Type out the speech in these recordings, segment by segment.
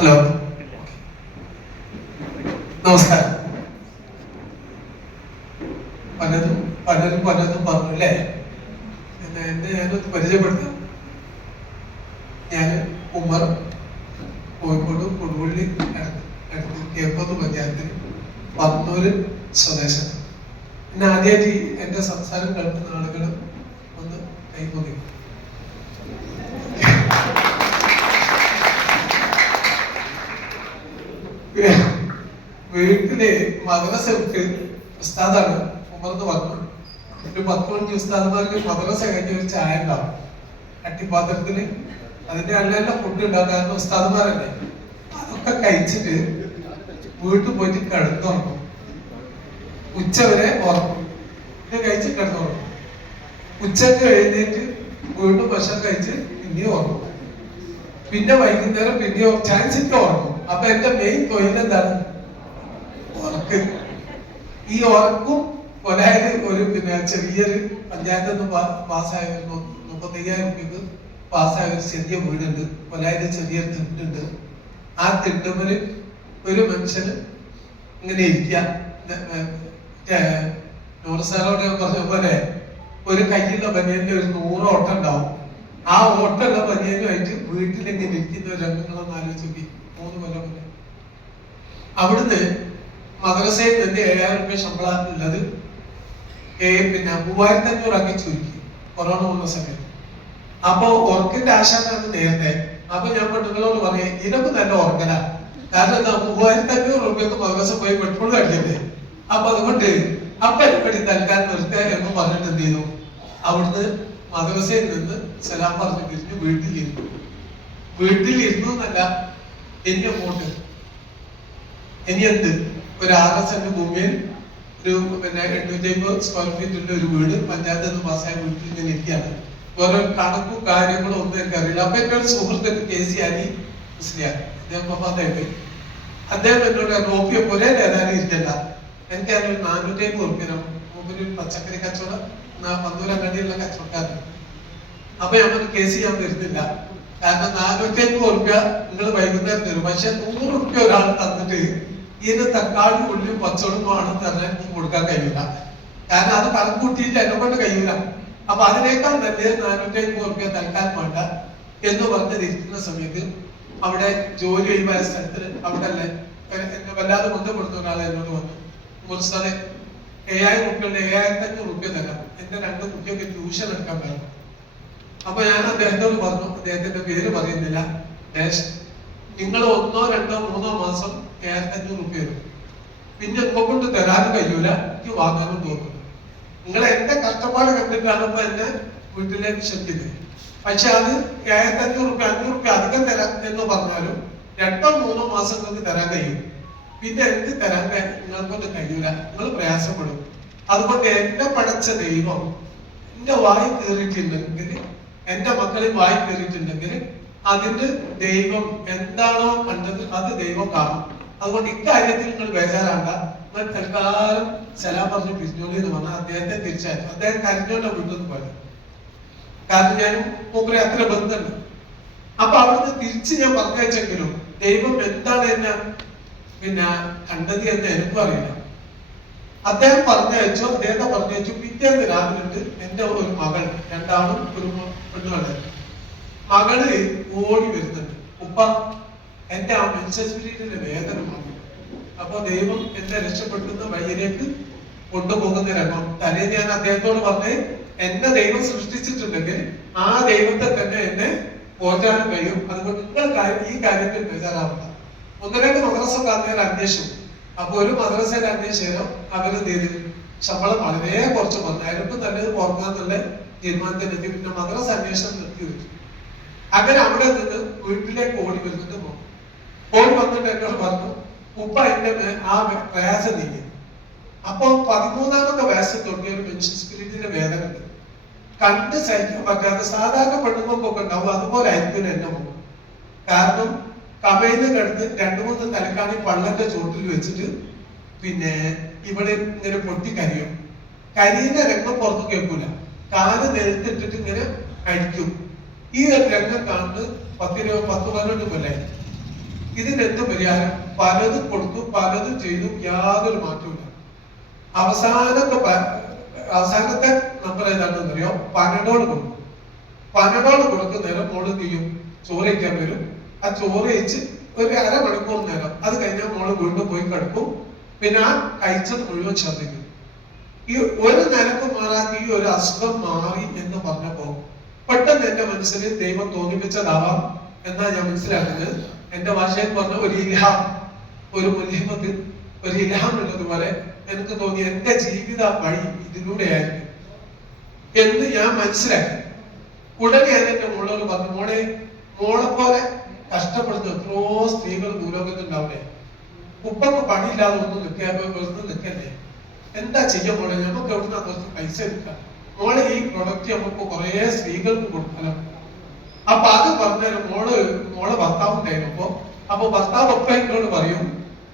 Hello, നമസ്കാരം. പലരും പറഞ്ഞു അല്ലേ? എന്നെ ഞാനൊന്ന് പരിചയപ്പെടുത്താം. ഞാൻ ഉമ്മർ, കോഴിക്കോട് കൊടുവള്ളി അടുത്ത് കേപ്പോത്ത് പഞ്ചായത്തിൽ പന്നൂര് സ്വദേശം. പിന്നെ ആദ്യമായിട്ട് എന്റെ സംസാരം കേൾക്കുന്ന ആളുകൾ ഒന്ന് കൈപ്പൊതി. വീട്ടില് മദ്രസ വിട്ട് ഉസ്താദാണ് ഉമർന്ന് പറഞ്ഞു. ഒരു 10 മണി ഉസ്താദന്മാർക്ക് മദ്രസ കഴിഞ്ഞ ഒരു ചായ ഉണ്ടാവും അട്ടിപ്പാത്രത്തില്. അതിന്റെ നല്ല ഫുഡ് ഉണ്ടാക്കാൻ ഉസ്താദന്മാരല്ലേ. അതൊക്കെ കഴിച്ചിട്ട് വീട്ടിൽ പോയിട്ട് കിടന്നുറങ്ങും. ഉച്ചവരെ ഉറങ്ങും. ഇത് കഴിച്ച് കിടന്നുറങ്ങും. ഉച്ചക്ക് എഴുന്നേറ്റ് വീണ്ടും ഭക്ഷണം കഴിച്ച് പിന്നെയും ഉറങ്ങും. പിന്നെ വൈകുന്നേരം പിന്നെയോ ചാൻസിട്ട് ഉറങ്ങും. അപ്പൊ എന്റെ മെയിൻ തൊഴിൽ എന്താണ്? ഉറക്ക്. ഈ ഉറക്കും കൊലായത് ഒരു ചെറിയൊരു പഞ്ചായത്തിൽ നിന്ന് പാസ്സായ 35,000 രൂപയ്ക്ക് പാസ്സായ ഒരു ചെറിയ വീടുണ്ട്. കൊലായത് ചെറിയൊരു തിട്ടുണ്ട്. ആ തിട്ടുമ്പില് ഒരു മനുഷ്യന് ഇങ്ങനെ ഇരിക്കുക. നൂറുസാറോടെ പറഞ്ഞ പോലെ ഒരു കയ്യിലുള്ള ബനിയന്റെ ഒരു 100 ഓട്ടം ഉണ്ടാവും. ആ ഓട്ടമുള്ള ബനിയനുമായിട്ട് വീട്ടിലിങ്ങനെ ഇരിക്കുന്ന രംഗങ്ങളൊന്നും ആലോചിച്ച് 3 കൊല്ലം മുന്നേ അവിടുന്ന് മദ്രസയിൽ നിന്ന് 7,000 രൂപ ശമ്പളം ഉള്ളത് പിന്നെ 3,500 ആക്കി ചുരുക്കി കൊറോണ വന്ന സമയത്ത്. അപ്പൊ ഉറക്കിന്റെ ആശാനാണ് നേരത്തെ. അപ്പൊ ഞാൻ പെണ്ണുങ്ങളോട് പറയാം, ഇതിനൊക്കെ നല്ല ഉറങ്ങല. കാരണം എന്താ, 3,500 രൂപയ്ക്ക് മദ്രസ പോയി പെട്രോൾ അടിക്കണ്ടേ. അപ്പൊ അതുകൊണ്ട് പരിപാടി നൽകാൻ നിർത്തുക എന്ന് പറഞ്ഞിട്ട് എന്ത് ചെയ്തു, അവിടുന്ന് മദ്രസയിൽ നിന്ന് സലാം പറഞ്ഞു പിരിഞ്ഞ് വീട്ടിലിരുന്നു എന്നല്ല, ഇനി അങ്ങോട്ട് ഇനി എന്ത്, ഒരു 6 സെന്റ് ഭൂമിയിൽ ഒരു 850 സ്ക്വയർ ഫീറ്റിന്റെ ഒരു വീട് പഞ്ചായത്തിൽ നിന്ന് പാസ്സായ വീട്ടിൽ ഇങ്ങനെ ഇരിക്കുകയാണ്. വേറെ കണക്കും കാര്യങ്ങളും ഒന്നും എനിക്കറിയില്ല. അപ്പൊ എന്റെ ഒരു സുഹൃത്തുണ്ട് KC അലി മുസ്ലിയാർ, അദ്ദേഹം പപ്പാതായിട്ട്. അദ്ദേഹം എന്നോട് നോക്കിയ പോലെ ഏതായാലും ഇരിക്കണ്ട, എനിക്ക് അതിനൊരു 450 ഉറുപ്പിക മൂപ്പര് പച്ചക്കറി കച്ചവടം പന്തൂരങ്ങടിയുള്ള കച്ചവടക്കാരൻ. അപ്പൊ ഞാൻ KC ഞാൻ വരുന്നില്ല, കാരണം 450 ഉറുപ്പിക നിങ്ങൾ വൈകുന്നേരം തരും. പക്ഷെ 100 ഉറുപ്പിക ഒരാൾ തന്നിട്ട് ഇതിന് തക്കാളി ഉള്ളിയും പച്ചവടമാണ് തന്നെ എനിക്ക് കൊടുക്കാൻ കഴിയൂല. കാരണം അത് കണക്കൂട്ടിയിട്ട് എന്നെ കൊണ്ട് കഴിയൂല. അപ്പൊ അതിനേക്കാൾ നല്ല 450 ഉറുപ്പിക തൽക്കാലം വേണ്ട എന്ന് പറഞ്ഞിരിക്കുന്ന സമയത്ത് അവിടെ ജോലി ഒഴിവായ സ്ഥലത്തിന് അവിടെ അല്ലേ എന്നെ വല്ലാതെ ബന്ധപ്പെടുന്ന ഒരാളെ എന്നോട് വന്നു, മുറിസാദെ 7,000 ഉറുപ്പികളുടെ 7,500 ഉറുപ്പിക തരാം, എന്റെ 2 കുട്ടിയൊക്കെ ട്യൂഷൻ എടുക്കാൻ വേണം. അപ്പൊ ഞാൻ അദ്ദേഹത്തോട് പറഞ്ഞു, അദ്ദേഹത്തിന്റെ പേര് പറയുന്നില്ല, നിങ്ങൾ 1, 2, 3 മാസം 7,500 ഉറുപ്പിക തരും, പിന്നെ ഇപ്പൊ കൊണ്ട് തരാനും കഴിയൂല, എനിക്ക് വാങ്ങാനും തോന്നുന്നു. നിങ്ങൾ എന്റെ കഷ്ടപ്പാട് കണ്ടിട്ടാണ് ഇപ്പൊ എന്നെ വീട്ടിലേക്ക് ക്ഷണിക്കുന്നത്. പക്ഷെ അത് 7,500 ഉറുപ്പിക 500 ഉറുപ്പിക അധികം തരാം എന്ന് പറഞ്ഞാലും 2, 3 മാസം നിങ്ങൾക്ക് തരാൻ കഴിയും. പിന്നെ എനിക്ക് തരാൻ നിങ്ങൾക്കൊന്ന് കഴിയൂല, നിങ്ങൾ പ്രയാസപ്പെടും. അതുകൊണ്ട് എന്നെ പടച്ച ദൈവം എന്റെ വായി കയറിയിട്ടുണ്ടെങ്കിൽ, എന്റെ മക്കളിൽ വായി കയറിയിട്ടുണ്ടെങ്കിൽ അതിന്റെ ദൈവം എന്താണോ കണ്ടത് അത് ദൈവം കാണും. അതുകൊണ്ട് ഇക്കാര്യത്തിൽ നിങ്ങൾ ബേജാറാണ്ട, നിങ്ങൾ തൽക്കാലം സലാം പറഞ്ഞ് പിരിഞ്ഞോളി എന്ന് പറഞ്ഞാൽ അദ്ദേഹത്തെ തിരിച്ചയച്ചു. അദ്ദേഹം കരഞ്ഞോണ്ട വീട്ടിൽ നിന്ന് പോയത്, കാരണം ഞാനും മൂപ്പരെ അത്ര ബന്ധമുണ്ട്. അപ്പൊ അവിടുന്ന് തിരിച്ച് ഞാൻ പറഞ്ഞയച്ചെങ്കിലും ദൈവം എന്താണ് എന്നെ കണ്ടത് എന്ന് എനിക്കും അറിയില്ല. അദ്ദേഹം പറഞ്ഞയച്ചു, അദ്ദേഹത്തെ പറഞ്ഞയച്ചു. പിറ്റേന്ന് രാവിലെ എന്റെ ഒരു മകൾ, 2 ആണും ഒരു പെണ്ണുമാണ്. മകള് ഓടി വരുന്നുണ്ട്, ഉപ്പ എന്റെ ആ മെൻസസ്പിരിറ്റിന്റെ വേദന മാറി. അപ്പൊ ദൈവം എന്നെ രക്ഷപ്പെടുത്തുന്ന വഴിയിലേക്ക് കൊണ്ടുപോകുന്ന രംഗം. തലേ ഞാൻ അദ്ദേഹത്തോട് പറഞ്ഞ്, എന്നെ ദൈവം സൃഷ്ടിച്ചിട്ടുണ്ടെങ്കിൽ ആ ദൈവത്തെ തന്നെ എന്നെ പോറ്റാനും കഴിയും. അതുകൊണ്ട് നിങ്ങൾ ഈ കാര്യത്തിൽ ബേജാറാവണ്ട. 1-2 മദ്രസക്കാർ അന്വേഷിച്ചു. അപ്പൊ ഒരു മദ്രസയിൽ അന്വേഷിച്ചാലും അവരെന്ത് ചെയ്തു, ശമ്പളം വളരെ കുറച്ച് വന്നു. അയാൾക്ക് തന്നെ പുറത്താന്നുള്ള തീരുമാനത്തിലെത്തി. പിന്നെ മദ്രസ അന്വേഷണം നിർത്തി വെച്ചു. അങ്ങനെ അവിടെ നിന്ന് വീട്ടിലേക്ക് ഓടി വരുന്നിട്ട് പോകും. ഓടി വന്നിട്ട് എന്നോട് പറഞ്ഞു, ഉപ്പ എന്റെ ആ പ്രയാസം നീങ്ങി. അപ്പൊ 13ാമത്തെ വയസ്സിൽ തുടങ്ങിയ ഒരു മെൻഷൻ സ്പിരിറ്റിന്റെ വേദന ഉണ്ട്, കണ്ട് സഹിക്കാൻ പറ്റാതെ. സാധാരണ പെണ്ണുങ്ങൾക്കൊക്കെ ഉണ്ടാവും, അതുപോലെ ആയിരിക്കും എന്നെ പോകും. കാരണം കമയിന്ന് കിടന്ന് 2-3 തലക്കാണി പള്ളന്റെ ചോട്ടിൽ വെച്ചിട്ട് പിന്നെ ഇവിടെ ഇങ്ങനെ പൊട്ടിക്കരിയും. കരിയുന്ന രംഗം പുറത്ത് കേൾക്കൂല, കാല് നെഴുത്തിട്ടിട്ട് ഇങ്ങനെ അടിക്കും. ഈ രംഗം കാണുന്നത് 10-12 കൊല്ലായി. ഇതിനെന്ത് പരിഹാരം? പലതും കൊടുത്തു, പലതും ചെയ്തു, യാതൊരു മാറ്റമില്ല. അവസാനത്തെ നമ്പർ ഏതാണെന്ന് അറിയോ? പനഡോൾ കൊടുക്കും. പനഡോൾ കൊടുക്കുന്ന നേരം മോള് ചെയ്യും, ചോറ് കഴിക്കാൻ വരും. ആ ചോറ് കഴിച്ച് ഒരു അരമണിക്കൂർ നേരം, അത് കഴിഞ്ഞാൽ മോള് വീണ്ടും പോയി കിടക്കും. പിന്നെ ആ കഴിച്ചത് മുഴുവൻ ഛർദ്ദിക്കും. ഈ ഒരു നിലക്ക് മാറാത്ത ഈ ഒരു അസുഖം മാറി എന്ന് പറഞ്ഞപ്പോ പെട്ടെന്ന് എന്റെ മനസ്സിൽ ദൈവം തോന്നിപ്പിച്ചതാവാം എന്നാ ഞാൻ മനസ്സിലാക്കുന്നത്. എന്റെ ഭാഷയിൽ പറഞ്ഞ ഒരു ഇൽഹാം, ഒരു മുൽഹിമത്തിൽ ഒരു ഇൽഹാം ഉള്ളതുപോലെ എനിക്ക് തോന്നി എന്റെ ജീവിത വഴി ഇതിലൂടെയായിരിക്കും എന്ന് ഞാൻ മനസ്സിലാക്കി. ഉടനെ ഞാൻ എന്റെ മോളോട് പറഞ്ഞു, മോളെ പോലെ കഷ്ടപ്പെടുന്ന എത്രയോ സ്ത്രീകൾ ഭൂലോകത്തുണ്ടാവില്ലേ? ഉപ്പക്ക് പണിയില്ലാതെ ഒന്നും വെറുതെ നിൽക്കല്ലേ? എന്താ ചെയ്യാൻ മോളെ? നമുക്ക് എവിടുന്ന കുറച്ച് പൈസ എടുക്കാം, മോളെ ഈ പ്രൊഡക്റ്റ് നമുക്ക് കുറെ സ്ത്രീകൾക്ക് കൊടുക്കണം. അപ്പൊ അത് പറഞ്ഞാലും മോളെ ഭർത്താവ് ഉണ്ടായിരുന്നു. അപ്പൊ ഭർത്താവ് ഒപ്പം എന്നോട് പറയും,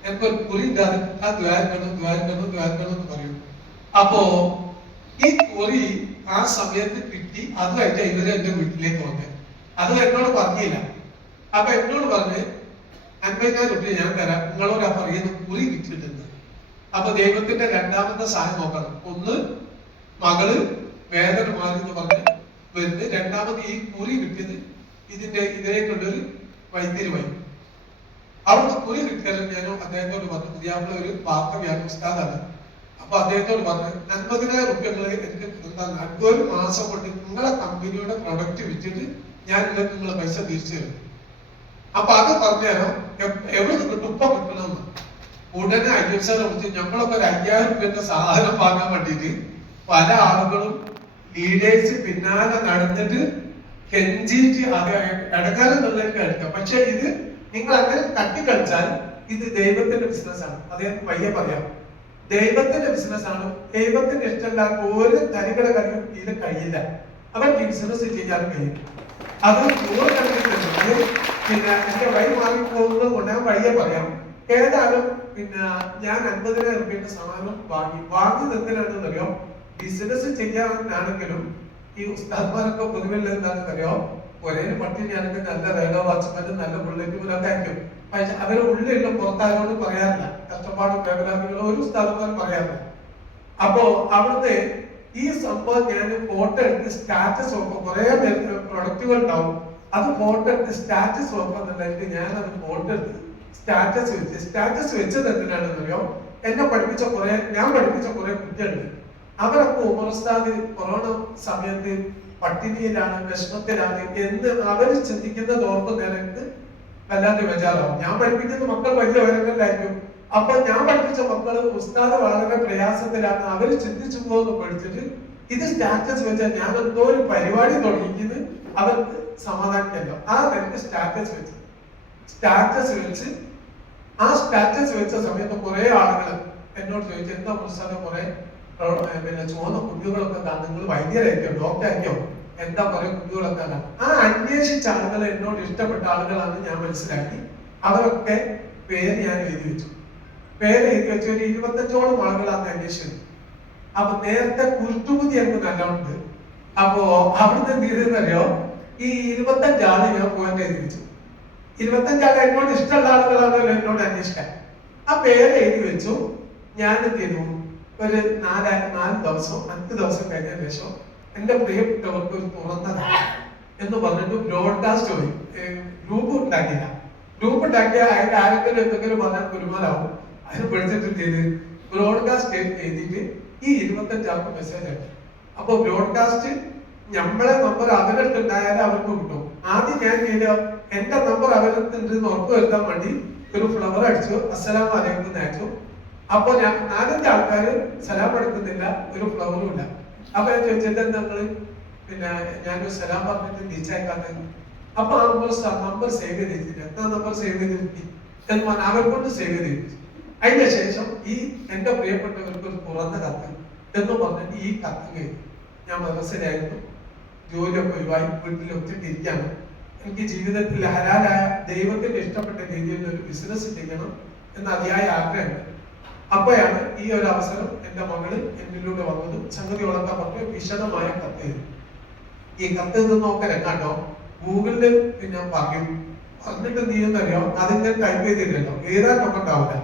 എനിക്കൊരു കുറി ഉണ്ടാകും, ആ ദ്വാരക്കണം എന്ന് പറയും. അപ്പോ ഈ കുറി ആ സമയത്ത് കിട്ടി. അതുമായിട്ട് ഇവര് എന്റെ വീട്ടിലേക്ക് വന്നത്. അത് എന്നോട് പറഞ്ഞില്ല. അപ്പൊ എന്നോട് പറഞ്ഞ് 50,000 രൂപ ഞാൻ തരാം, നിങ്ങളോട് ആ പറയുന്ന കുറി കിട്ടിയിട്ടുണ്ട്. അപ്പൊ ദൈവത്തിന്റെ രണ്ടാമത്തെ സഹായം നോക്കണം. ഒന്ന്, മകള് വേദന മാറി എന്ന് പറഞ്ഞ് വരുന്നത്. രണ്ടാമത് ഈ കുറി കിട്ടിയത് ഇതിലേക്കുള്ളൊരു വൈദ്യുതി വഴി. അവിടുത്തെ കുറി കിട്ടിയാലും ഞാൻ അദ്ദേഹത്തോട് പറഞ്ഞു, പുതിയാപ്പിള ഒരു വാർത്ത ഉസ്താദാണ്. അപ്പൊ അദ്ദേഹത്തോട് പറഞ്ഞു, 50,000 രൂപ എനിക്ക് തന്നാൽ ഒരു മാസം കൊണ്ട് നിങ്ങളെ കമ്പനിയുടെ പ്രൊഡക്റ്റ് വിറ്റിട്ട് ഞാൻ നിങ്ങളെ പൈസ തിരിച്ചു തരും. അപ്പൊ അത് പറഞ്ഞാലോ എവിടെ കിട്ടും? ഇപ്പൊ കിട്ടണമെന്ന്. ഉടനെ അയ്യപ്പനെ വിളിച്ച് ഞങ്ങളൊക്കെ ഒരു 5,000 രൂപയുടെ സാധനം വാങ്ങാൻ വേണ്ടിയിട്ട് പല ആളുകളും ലീഡേഴ്സ് പിന്നാലെ നടന്നിട്ട് കെഞ്ചിയിട്ട് ഇടക്കാരെന്നുള്ളവർക്ക് എടുക്കാം. പക്ഷെ ഇത് നിങ്ങൾ അങ്ങനെ തട്ടിക്കളിച്ചാൽ ഇത് ദൈവത്തിന്റെ ബിസിനസ്സാണ്. അദ്ദേഹം പയ്യെ പറയാം, ദൈവത്തിന്റെ ബിസിനസ്സാണ്. ദൈവത്തിന് ഇഷ്ടമില്ലാത്ത ഒരു തരികളെ കഴിയും ഇത് കഴിയില്ല. അവർക്ക് ബിസിനസ് ചെയ്യാൻ കഴിയും. അത് 100 കണക്കിന് പിന്നെ എന്റെ വഴി മാറിപ്പോകുന്നത് കൊണ്ട് ഞാൻ വഴിയെ പറയാം. ഏതായാലും പിന്നെ ഞാൻ 50,000 രൂപയുടെ സാധനം വാങ്ങി എന്തിനാണെന്നറിയോ? ബിസിനസ് ചെയ്യാനാണെങ്കിലും ഈ ഉസ്താദ്മാരൊക്കെ പൊതുവിൽ എന്താണെന്നറിയോ? ഒരേ പട്ടിണിയാണെങ്കിൽ നല്ല റേഡിയോ വാച്ച്മാനും നല്ല ബുള്ളറ്റുകളൊക്കെ ആയിരിക്കും. പക്ഷെ അവരെ ഉള്ളിലുള്ള പുറത്താരോട് പറയാറില്ല. കഷ്ടപ്പാടും വേവലാതികളും ഒരു ഉസ്താദ്മാരും പറയാറില്ല. അപ്പോ അവിടുത്തെ ഈ സംഭവം ഞാൻ ഫോട്ടോ എടുത്ത് സ്റ്റാറ്റസ് വെക്കും. കുറെ പ്രൊഡക്റ്റുകൾ ഉണ്ടാവും. അത് ഫോട്ടോ എടുത്ത് സ്റ്റാറ്റസ് വെക്കുന്നുണ്ടെങ്കിൽ ഞാൻ അത് ഫോട്ടോ എടുത്ത് സ്റ്റാറ്റസ് വെച്ചത് എന്തിനാണെന്നറിയോ? ഞാൻ പഠിപ്പിച്ച കുറെ കുട്ടികളുണ്ട്. അവരൊക്കെ ഉമർ ഉസ്താദ് കൊറോണ സമയത്ത് പട്ടിണിയിലാണ്, വിഷമത്തിലാണ് എന്ന് അവർ ചിന്തിക്കുന്നത് ഓർക്കുന്ന നേരത്ത് വല്ലാതെ ബേജാറാവും. ഞാൻ പഠിപ്പിക്കുന്ന മക്കൾ വലിയ ഉയരങ്ങളിലായിരിക്കും. അപ്പൊ ഞാൻ പഠിപ്പിച്ച മക്കള് ഉസ്താദ് വളരെ പ്രയാസത്തിലാണ്, അവര് ചിന്തിച്ചു പോകുന്നു പഠിച്ചിട്ട് ഇത് സ്റ്റാറ്റസ് വെച്ചാൽ ഞാൻ എന്തോ ഒരു പരിപാടി തുടങ്ങിക്കുന്നത് അവർക്ക് സമാധാനിക്കല്ലോ. ആ നിനക്ക് സ്റ്റാറ്റസ് വെച്ച് ആ സ്റ്റാറ്റസ് വെച്ച സമയത്ത് കുറെ ആളുകൾ എന്നോട് ചോദിച്ചു, എന്താ ഉസ്താദ് കുറെ പിന്നെ ചുവന്ന കുട്ടികളൊക്കെ നിങ്ങൾ വൈദ്യരായിരിക്കോ, ഡോക്ടറായിരിക്കോ, എന്താ കുറെ കുട്ടികളൊക്കെ ആ അന്വേഷിച്ച ആളുകൾ എന്നോട് ഇഷ്ടപ്പെട്ട ആളുകളാണ് ഞാൻ മനസ്സിലാക്കി. അവരൊക്കെ പേര് ഞാൻ എഴുതി വെച്ചു. ഒരു 25ഓളം ആളുകളാണ് അന്വേഷിച്ചത്. അപ്പൊ നേരത്തെ കുരുട്ടുബുദ്ധി എനിക്ക് നല്ലോണ്ട്. അപ്പോ അവിടുന്ന് എന്ത് ചെയ്തെന്നറിയോ? ഈ 25 ആള് ഞാൻ പോയിന്റ് എഴുതി വെച്ചു. 25 ആള് എന്നോട് ഇഷ്ടമുള്ള ആളുകളാണല്ലോ എന്നോട് അന്വേഷിക്കാൻ. ആ പേര് എഴുതി വെച്ചു. ഞാൻ എന്ത് ചെയ്തു? ഒരു 4 ദിവസം 5 ദിവസം കഴിഞ്ഞ ശേഷം എന്റെ പ്രിയപ്പെട്ടവർക്ക് ഒരു തുറന്നതാണ് എന്ന് പറഞ്ഞിട്ട് ബ്രോഡ്കാസ്റ്റ് പോയി. ഗ്രൂപ്പ് ഉണ്ടാക്കിയ അതിന്റെ ആരെങ്കിലും എന്തെങ്കിലും പറഞ്ഞാൽ കുരുമാലാവും. അതിന് പഠിച്ചിട്ട് ചെയ്ത് ബ്രോഡ്കാസ്റ്റ് എഴുതിയിട്ട് ഈ 25 ആൾക്ക് മെസ്സേജ് ആക്കി. അപ്പൊ ബ്രോഡ്കാസ്റ്റ് നമ്മളെ നമ്പർ അവരുടെ ഉണ്ടായാലും അവർക്ക് കിട്ടും. ആദ്യം ഞാൻ ചെയ്ത എന്റെ നമ്പർ അവരുടെ ഉണ്ടെന്ന് ഉറപ്പ് വരുത്താൻ വേണ്ടി ഒരു ഫ്ലവർ അടിച്ചു, അസ്സലാമു അലൈക്കും അയച്ചു. അപ്പൊ 4-5 ആൾക്കാര് സലാം എടുക്കുന്നില്ല, ഒരു ഫ്ലവറും ഇല്ല. അപ്പൊ ഞാൻ ചോദിച്ചത് നിങ്ങള് പിന്നെ ഞാനൊരു സലാം പറഞ്ഞിട്ട് തിരിച്ചയക്കാത്തത്. അപ്പൊ ആ നമ്പർ സേവ് ചെയ്തിട്ടില്ല. എന്താ നമ്പർ സേവ് ചെയ്തിട്ട് എന്ന് പറഞ്ഞാൽ അവർക്കൊണ്ട് സേവ് ചെയ്തിട്ട് അതിന് ശേഷം ഈ എന്റെ പ്രിയപ്പെട്ടവർക്ക് ഒരു തുറന്ന കത്ത് എന്ന് പറഞ്ഞിട്ട് ഈ കത്ത് ഞാൻ മനസ്സിലായിരുന്നു. ജോലിയൊക്കെ ഒഴിവായി വീട്ടിൽ ഒത്തിട്ടിരിക്കാണ്. എനിക്ക് ജീവിതത്തിൽ ഹലാലായ ദൈവത്തിന് ഇഷ്ടപ്പെട്ട രീതിയിൽ ഒരു ബിസിനസ് ചെയ്യണം എന്ന അതിയായ ആഗ്രഹമുണ്ട്. അപ്പോഴാണ് ഈ ഒരു അവസരം എന്റെ മകള് എന്നിലൂടെ വന്നതും സംഗതികളൊക്കെ പറഞ്ഞ് വിശദമായ കത്ത്. ഈ കത്ത് നോക്കാൻ എങ്ങാണ്ടോ ഗൂഗിളില് പിന്നെ പറയും എന്നിട്ട് നീ എന്നറിയോ അതിങ്ങനെ ടൈപ്പ് ചെയ്തില്ലല്ലോ, എഴുതാനൊക്കെ ഉണ്ടാവില്ല.